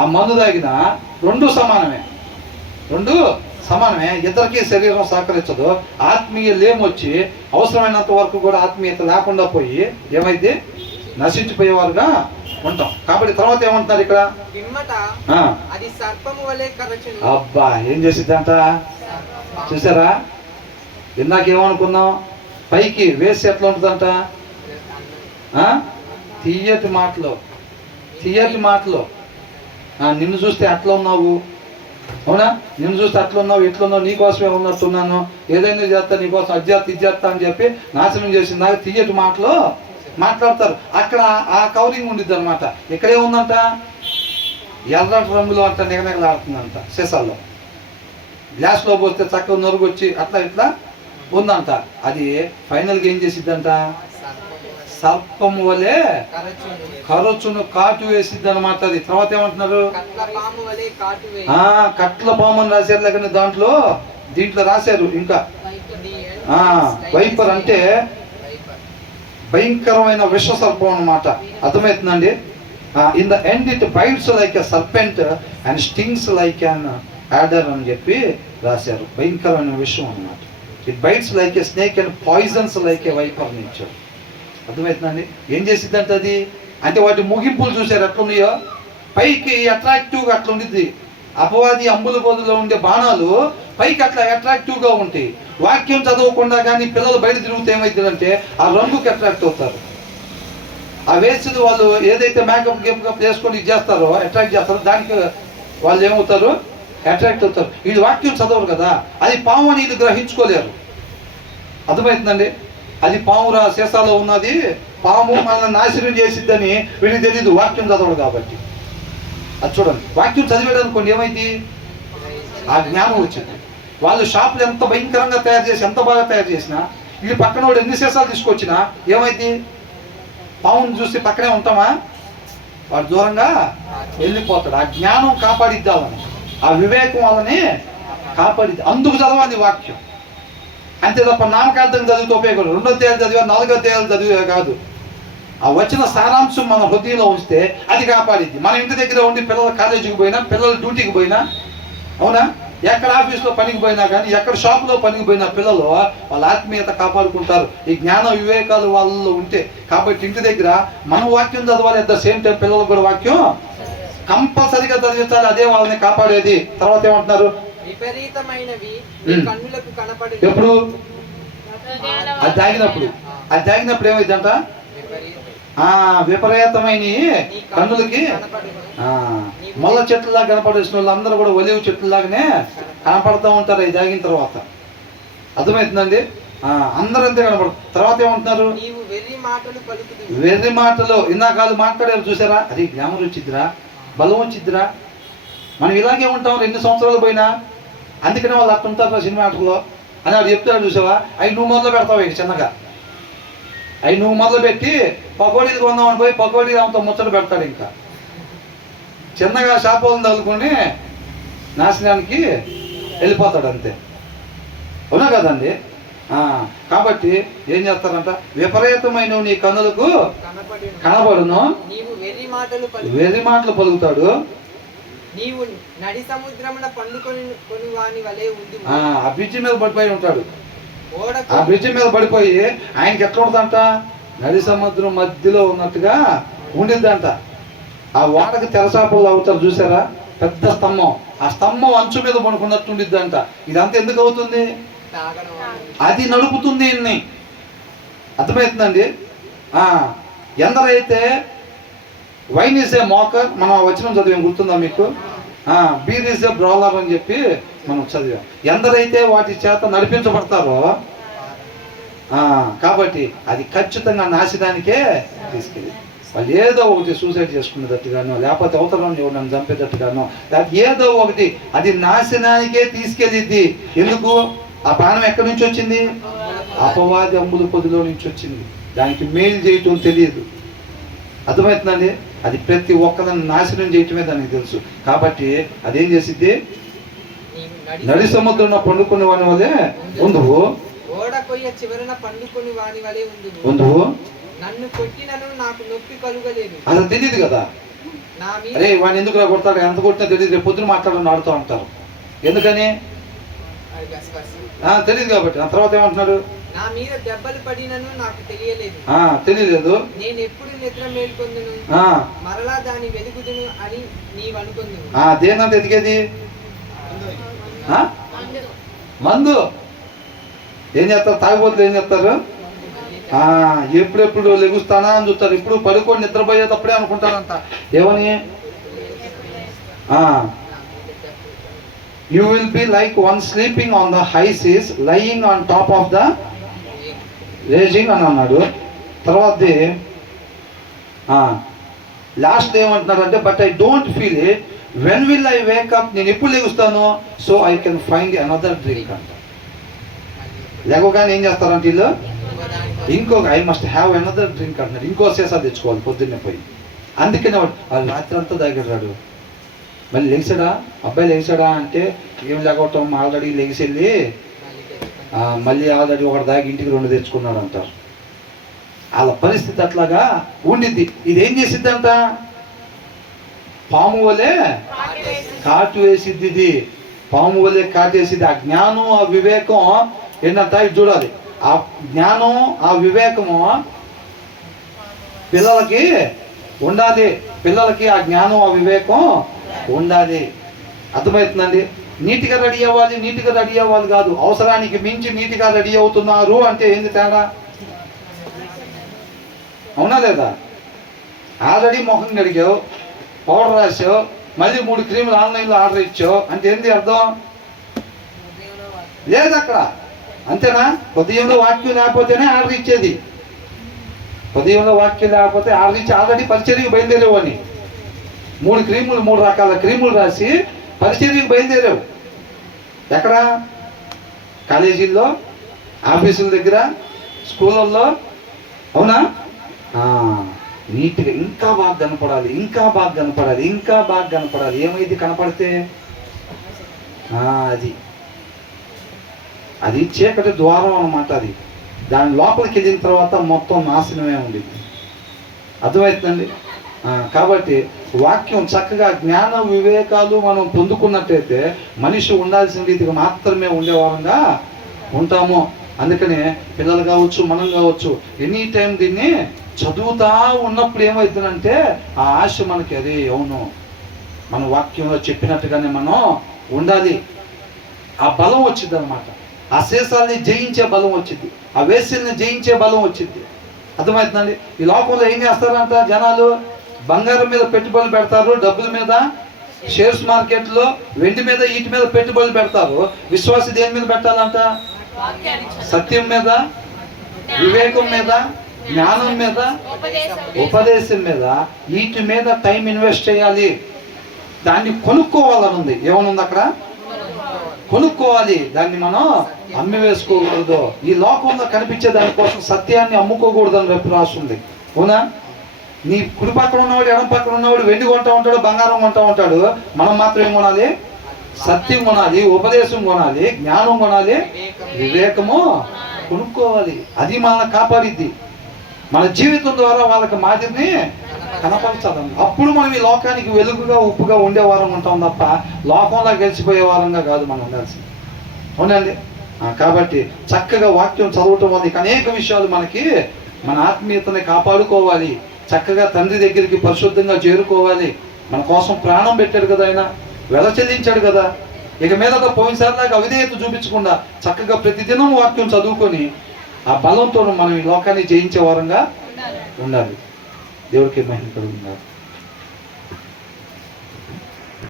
ఆ మందు తాగిన రెండు సమానమే. ఇద్దరికీ శరీరం సహకరించదు. ఆత్మీయ లేమొచ్చి అవసరమైనంత వరకు కూడా ఆత్మీయత లేకుండా పోయి ఏమైంది? నశించిపోయేవారుగా ఉంటాం. కాబట్టి తర్వాత ఏమంటున్నారు ఇక్కడ? అబ్బా ఏం చేసిద్దంట చూసారా? ఇందాకేమనుకున్నాం? పైకి వేసి ఎట్లా ఉంటుందంట? తీయటి మాటలు. నిన్ను చూస్తే అట్లా ఉన్నావు, అవునా, నిన్ను చూస్తే అట్లా ఉన్నావు, ఇట్లున్నావు, నీకోసమే ఉన్నట్టున్నాను, ఏదైనా చేస్తా నీకోసం, ఇది చేస్తా అని చెప్పి నాశనం చేసిన దాకా తీయటి మాటలు మాట్లాడతారు. అక్కడ ఆ కవరింగ్ ఉండిద్ది అనమాట. ఇక్కడేముందంట? ఎర్రటి రంగులో అంట నిగనిగలాడుతుందంట. సీసాల్లో గ్లాస్లో పోస్తే చక్కగా నొరుగొచ్చి అట్లా ఇట్లా ఉందంట. అది ఫైనల్గా ఏం చేసిద్దంట? సర్పము వలె ఖరచును కాటు వేసిద్ది అనమాట. అది తర్వాత ఏమంటున్నారు? కట్ల పాము అని రాశారు. లేకపోతే దీంట్లో రాశారు ఇంకా వైపర్ అంటే భయంకరమైన విష సర్పం అన్నమాట. అర్థమవుతుందండి? In the end it bites like a serpent and stings like an adder అని చెప్పి రాశారు. భయంకరమైన విషయం అన్నమాట. It bites like a snake and poisons like a viper nature. అర్థమవుతుందండి? ఏం చేసిద్దంటే అది అంటే వాటి ముగింపులు చూశారు ఎట్లున్నాయో, పైకి అట్రాక్టివ్గా అట్లా ఉండిద్ది. అపవాది అంబుల బోధలో ఉండే బాణాలు పైకి అట్లా అట్రాక్టివ్గా ఉంటాయి. వాక్యం చదవకుండా కానీ పిల్లలు బయట తిరుగుతూ ఏమవుతుందంటే ఆ రంగుకి అట్రాక్ట్ అవుతారు. ఆ వేసుడు వాళ్ళు ఏదైతే మేకప్ గేప్ చేసుకొని ఇది చేస్తారో అట్రాక్ట్ చేస్తారో దానికి వాళ్ళు ఏమవుతారు? అట్రాక్ట్ అవుతారు. వీళ్ళు వాక్యం చదవరు కదా, అది పాము అని వీళ్ళు గ్రహించుకోలేరు. అర్థమవుతుందండి? అది పామురా సీసాలో ఉన్నది, పాము మనల్ని నాశనం చేసిద్దని వీళ్ళకి తెలియదు, వాక్యం చదవడు కాబట్టి. అది చూడండి, వాక్యం చదివాడు అనుకోండి ఏమైంది? ఆ జ్ఞానం వచ్చింది. వాళ్ళు షాపులు ఎంత భయంకరంగా తయారు చేసి ఎంత బాగా తయారు చేసినా వీళ్ళు పక్కన వాడు ఎన్ని సీసాలు తీసుకొచ్చినా ఏమైంది? పాముని చూసి పక్కనే ఉంటామా? వాడు దూరంగా వెళ్ళిపోతాడు. ఆ జ్ఞానం కాపాడిద్ది వాళ్ళని, ఆ వివేకం వాళ్ళని కాపాడిద్ది. అందుకు చదవాలి వాక్యం. అంతే తప్ప నామకార్థం చదివితే ఉపయోగం. 2వ అధ్యాయాలు చదివా 4వ అధ్యాయాలు చదివే కాదు. ఆ వచ్చిన సారాంశం మన హృదయంలో ఉంచితే అది కాపాడిద్ది. మన ఇంటి దగ్గర ఉండి పిల్లలు కాలేజీకి పోయినా, పిల్లలు డ్యూటీకి పోయినా, అవునా, ఎక్కడ ఆఫీస్లో పనికి పోయినా కానీ, ఎక్కడ షాపులో పనికి పోయినా పిల్లలు వాళ్ళ ఆత్మీయత కాపాడుకుంటారు ఈ జ్ఞాన వివేకాలు వాళ్ళలో ఉంటే. కాబట్టి ఇంటి దగ్గర మనం వాక్యం చదవాలి, అట్ ద సేమ్ టైం పిల్లలకు కూడా వాక్యం కంపల్సరిగా చదివించాలి. అదే వాళ్ళని కాపాడేది. తర్వాత ఏమంటున్నారు? విపరీతమైనవి కన్నులకు కనపడే. ఎప్పుడు? అది తాగినప్పుడు ఏమైందంట? విపరీతమైన కన్నులకి మొల్ల చెట్లులాగా కనపడేసిన వాళ్ళు అందరూ కూడా ఒలివ చెట్లులాగానే కనపడుతూ ఉంటారు ఇది తాగిన తర్వాత. అర్థమవుతుందండి? అందరూ అంతే కనపడతారు. తర్వాత ఏమంటున్నారు? వెర్రి మాటలు. ఇందాక వాళ్ళు మాట్లాడారు చూసారా? అది గ్లామర్ వచ్చిద్దిరా, బలం వచ్చిద్దిరా. మనం ఇలాగే ఉంటాం ఎన్ని సంవత్సరాలు పోయినా. అందుకనే వాళ్ళు అట్లా ఉంటారు సినిమా ఆటల్లో అని వాడు చెప్తాడు చూసావా? అవి నువ్వు మొదలు పెడతావు ఇక చిన్నగా. అవి నువ్వు మొదలు పెట్టి పకోడీలు కొందామని పోయి పకోడీలు అంత ముచ్చట పెడతాడు. ఇంకా చిన్నగా షాపులను తగులుకొని నాశనానికి వెళ్ళిపోతాడు అంతే. అవునా కదండి? కాబట్టి ఏం చేస్తారంట? విపరీతమైన నీ కన్నులకు కనబడును, వెర్రి మాటలు పలుకుతాడు. నీవు నడి సముద్రమున పండుకొని వాని వలె ఉంది. ఆ బ్రిడ్జి మీద పడిపోయి ఉంటాడు. ఆ బ్రిడ్జి మీద పడిపోయి ఆయనకి ఎట్లా ఉంటుందంట? నడి సముద్రం మధ్యలో ఉన్నట్టుగా ఉండిద్దంట. ఆ వాటకి తెరసాపలు అవుతారు చూసారా? పెద్ద స్తంభం. ఆ స్తంభం అంచు మీద పడుకున్నట్టు ఉండిద్దంట. ఇదంతా ఎందుకు అవుతుంది? అది నడుపుతుంది ఇన్ని. అర్థమవుతుందండి? ఎందరైతే వైన్ ఈజ్ ఏ మోకర్, మనం వచనం చదివాం, గుర్తుందా మీకు? బీర్ ఈజ్ ఏ బ్రాలర్ అని చెప్పి మనం చదివాం. ఎందరైతే వాటి చేత నడిపించబడతారో కాబట్టి అది ఖచ్చితంగా నాశనానికే తీసుకెళ్ళి వాళ్ళు ఏదో ఒకటి సూసైడ్ చేసుకునేటట్టుగానో, లేకపోతే అవతరం నన్ను చంపేటట్టుగానో, లేకపోతే ఏదో ఒకటి అది నాశనానికే తీసుకెళ్ళిద్ది. ఎందుకు? ఆ బాణం ఎక్కడి నుంచి వచ్చింది? అపవాది అంబుల పొదిలో నుంచి వచ్చింది. దానికి మేలు చేయటం తెలియదు. అర్థమవుతుందండి? అది ప్రతి ఒక్కరిని నాశనం చేయటమే దానికి తెలుసు. కాబట్టి అదేం చేసిద్ది? నడి సముద్రంలో పండుకునే వాని వలే ఉందువు, ఉందువు. నన్ను కొట్టినను నాకు నొప్పి కలుగలేదు. అసలు తెలియదు కదా. అరే వాడిని ఎందుకు కొడతాడు, ఎంత కొట్టినా తెలియదు. రేపు పొద్దున మాట్లాడని ఆడుతూ ఉంటారు. ఎందుకని? తెలియదు కాబట్టి. ఆ తర్వాత ఏమంటున్నాడు? నా మీద దెబ్బలు పడినను నాకు తెలియలేదు. తెలియలేదు. నేను ఎప్పుడు నిద్ర మేల్కొందును, మరలా దాని వెలుగుదును అని నీవు అనుకుందును. దేనంటే ఎదిగేది? మందు. ఏం చేస్తారు? తాగిపోతులు ఏం చేస్తారు? ఎప్పుడెప్పుడు లెగుస్తానా అని చూస్తారు. ఇప్పుడు పడుకొని నిద్రపోయేటప్పుడే అనుకుంటారంట. ఏమని? You will be like one sleeping on the high seas, lying on top of the raging అని అన్నాడు. తర్వాత లాస్ట్ ఏమంటున్నాడంటే, but I don't feel it, when will I wake up, నేను ఎప్పుడు లెగుస్తాను, so I can find another drink అంట. లేకపోతే ఏం చేస్తారంటే వీళ్ళు ఇంకో ఇంకొక I must have another drink అంటున్నారు, ఇంకో సీసా తెచ్చుకోవాలి పొద్దున్నే పోయి. అందుకనే వాళ్ళు రాత్రి అంతా తాగాడు. మళ్ళీ లెగిసాడా, అబ్బాయి లెగిసాడా అంటే ఏం లేకపోవటం, ఆల్రెడీ లెగిసి వెళ్ళి మళ్ళీ ఆల్రెడీ ఒకటి దాగి ఇంటికి 2 తెచ్చుకున్నాడు అంటారు. వాళ్ళ పరిస్థితి అట్లాగా ఉండిద్ది. ఇదేం చేసిద్దంట, పాము వలె కాటు వేసిద్ది. ఇది పాము వలె కాటేసిద్ది. ఆ జ్ఞానం ఆ వివేకం ఏంటంట, ఇది చూడాలి. ఆ జ్ఞానం ఆ వివేకము పిల్లలకి ఉండాలి. పిల్లలకి ఆ జ్ఞానం ఆ వివేకం ఉండాలి. అర్థమవుతుందండి? నీట్గా రెడీ అవ్వాలి, నీట్గా రెడీ అవ్వాలి కాదు, అవసరానికి మించి నీట్గా రెడీ అవుతున్నారు అంటే ఏంది తేడా? అవునా లేదా? ఆల్రెడీ ముఖం కడిగావు, పౌడర్ రాసావు, మళ్ళీ 3 క్రీములు ఆన్లైన్లో ఆర్డర్ ఇచ్చావు అంటే ఏంది అర్థం? లేదు అక్కడ. అంతేనా? ఉదయంలో వాక్యం లేకపోతేనే ఆర్డర్ ఇచ్చేది. ఉదయంలో వాక్యం లేకపోతే ఆర్డర్ ఇచ్చి ఆల్రెడీ పరిచర్యకు బయలుదేరేవని 3 రకాల క్రీములు రాసి పరిచర్యకు బయలుదేరావు. ఎక్కడ? కాలేజీల్లో, ఆఫీసుల దగ్గర, స్కూళ్ళల్లో. అవునా? నీట్గా ఇంకా బాగా కనపడాలి, ఇంకా బాగా కనపడాలి, ఇంకా బాగా కనపడాలి. ఏమైంది కనపడితే? అది చీకటి ద్వారం అన్నమాట. అది దాని లోపలికి వెళ్ళిన తర్వాత మొత్తం నాశనమే ఉండింది. అర్థమవుతుందండి? కాబట్టి వాక్యం చక్కగా జ్ఞాన వివేకాలు మనం పొందుకున్నట్టయితే మనిషి ఉండాల్సిన రీతిగా మాత్రమే ఉండేవారంగా ఉంటాము. అందుకనే పిల్లలు కావచ్చు, మనం కావచ్చు, ఎనీ టైం దీన్ని చదువుతా ఉన్నప్పుడు ఏమవుతుందంటే ఆ ఆశ మనకి, అదే అవును మన వాక్యంలో చెప్పినట్టుగానే మనం ఉండాలి. ఆ బలం వచ్చింది అనమాట. ఆ శేషాలని జయించే బలం వచ్చింది, ఆ వేసుల్ని జయించే బలం వచ్చింది. అర్థమవుతుందండి? ఈ లోకంలో ఏం చేస్తారంట జనాలు? బంగారం మీద పెట్టుబడులు పెడతారు, డబ్బుల మీద, షేర్స్ మార్కెట్లో, వెండి మీద, వీటి మీద పెట్టుబడులు పెడతారు. విశ్వాసి దేని మీద పెట్టాలంట? సత్యం మీద, వివేకం మీద, జ్ఞానం మీద, ఉపదేశం మీద, వీటి మీద టైం ఇన్వెస్ట్ చేయాలి. దాన్ని కొనుక్కోవాలని ఉంది. ఏమనుంది అక్కడ? కొనుక్కోవాలి. దాన్ని మనం అమ్మి వేసుకోకూడదు. ఈ లోకంలో కనిపించే దానికోసం సత్యాన్ని అమ్ముకోకూడదు అని రేపు రాస్తుంది. అవునా? నీ కుడి పక్కన ఉన్నవాడు, ఎడం పక్కన ఉన్నవాడు వెండి కొంటా ఉంటాడు, బంగారం కొంటా ఉంటాడు. మనం మాత్రం ఏం కొనాలి? సత్యం కొనాలి, ఉపదేశం కొనాలి, జ్ఞానం కొనాలి, వివేకము కొనుక్కోవాలి. అది మనల్ని కాపాడిద్ది. మన జీవితం ద్వారా వాళ్ళకి మాదిరిని కనపరచాలి. అప్పుడు మనం ఈ లోకానికి వెలుగుగా, ఉప్పుగా ఉండేవారం ఉంటాం తప్ప లోకంలో గెలిచిపోయే వారంగా కాదు మనం ఉండాల్సింది. అవునండి? కాబట్టి చక్కగా వాక్యం చదవటం వల్ల అనేక విషయాలు మనకి మన ఆత్మీయతని కాపాడుకోవాలి. చక్కగా తండ్రి దగ్గరికి పరిశుద్ధంగా చేరుకోవాలి. మన కోసం ప్రాణం పెట్టాడు కదా, ఆయన వెల చెల్లించాడు కదా. ఇక మీదట పోయినసారిలాగా అవిధేయత చూపించకుండా చక్కగా ప్రతిదినం వాక్యం చదువుకొని ఆ బలంతో మనం ఈ లోకాన్ని జయించే వారంగా ఉండాలి. దేవుడికి మహిమ కలుగుతుంది.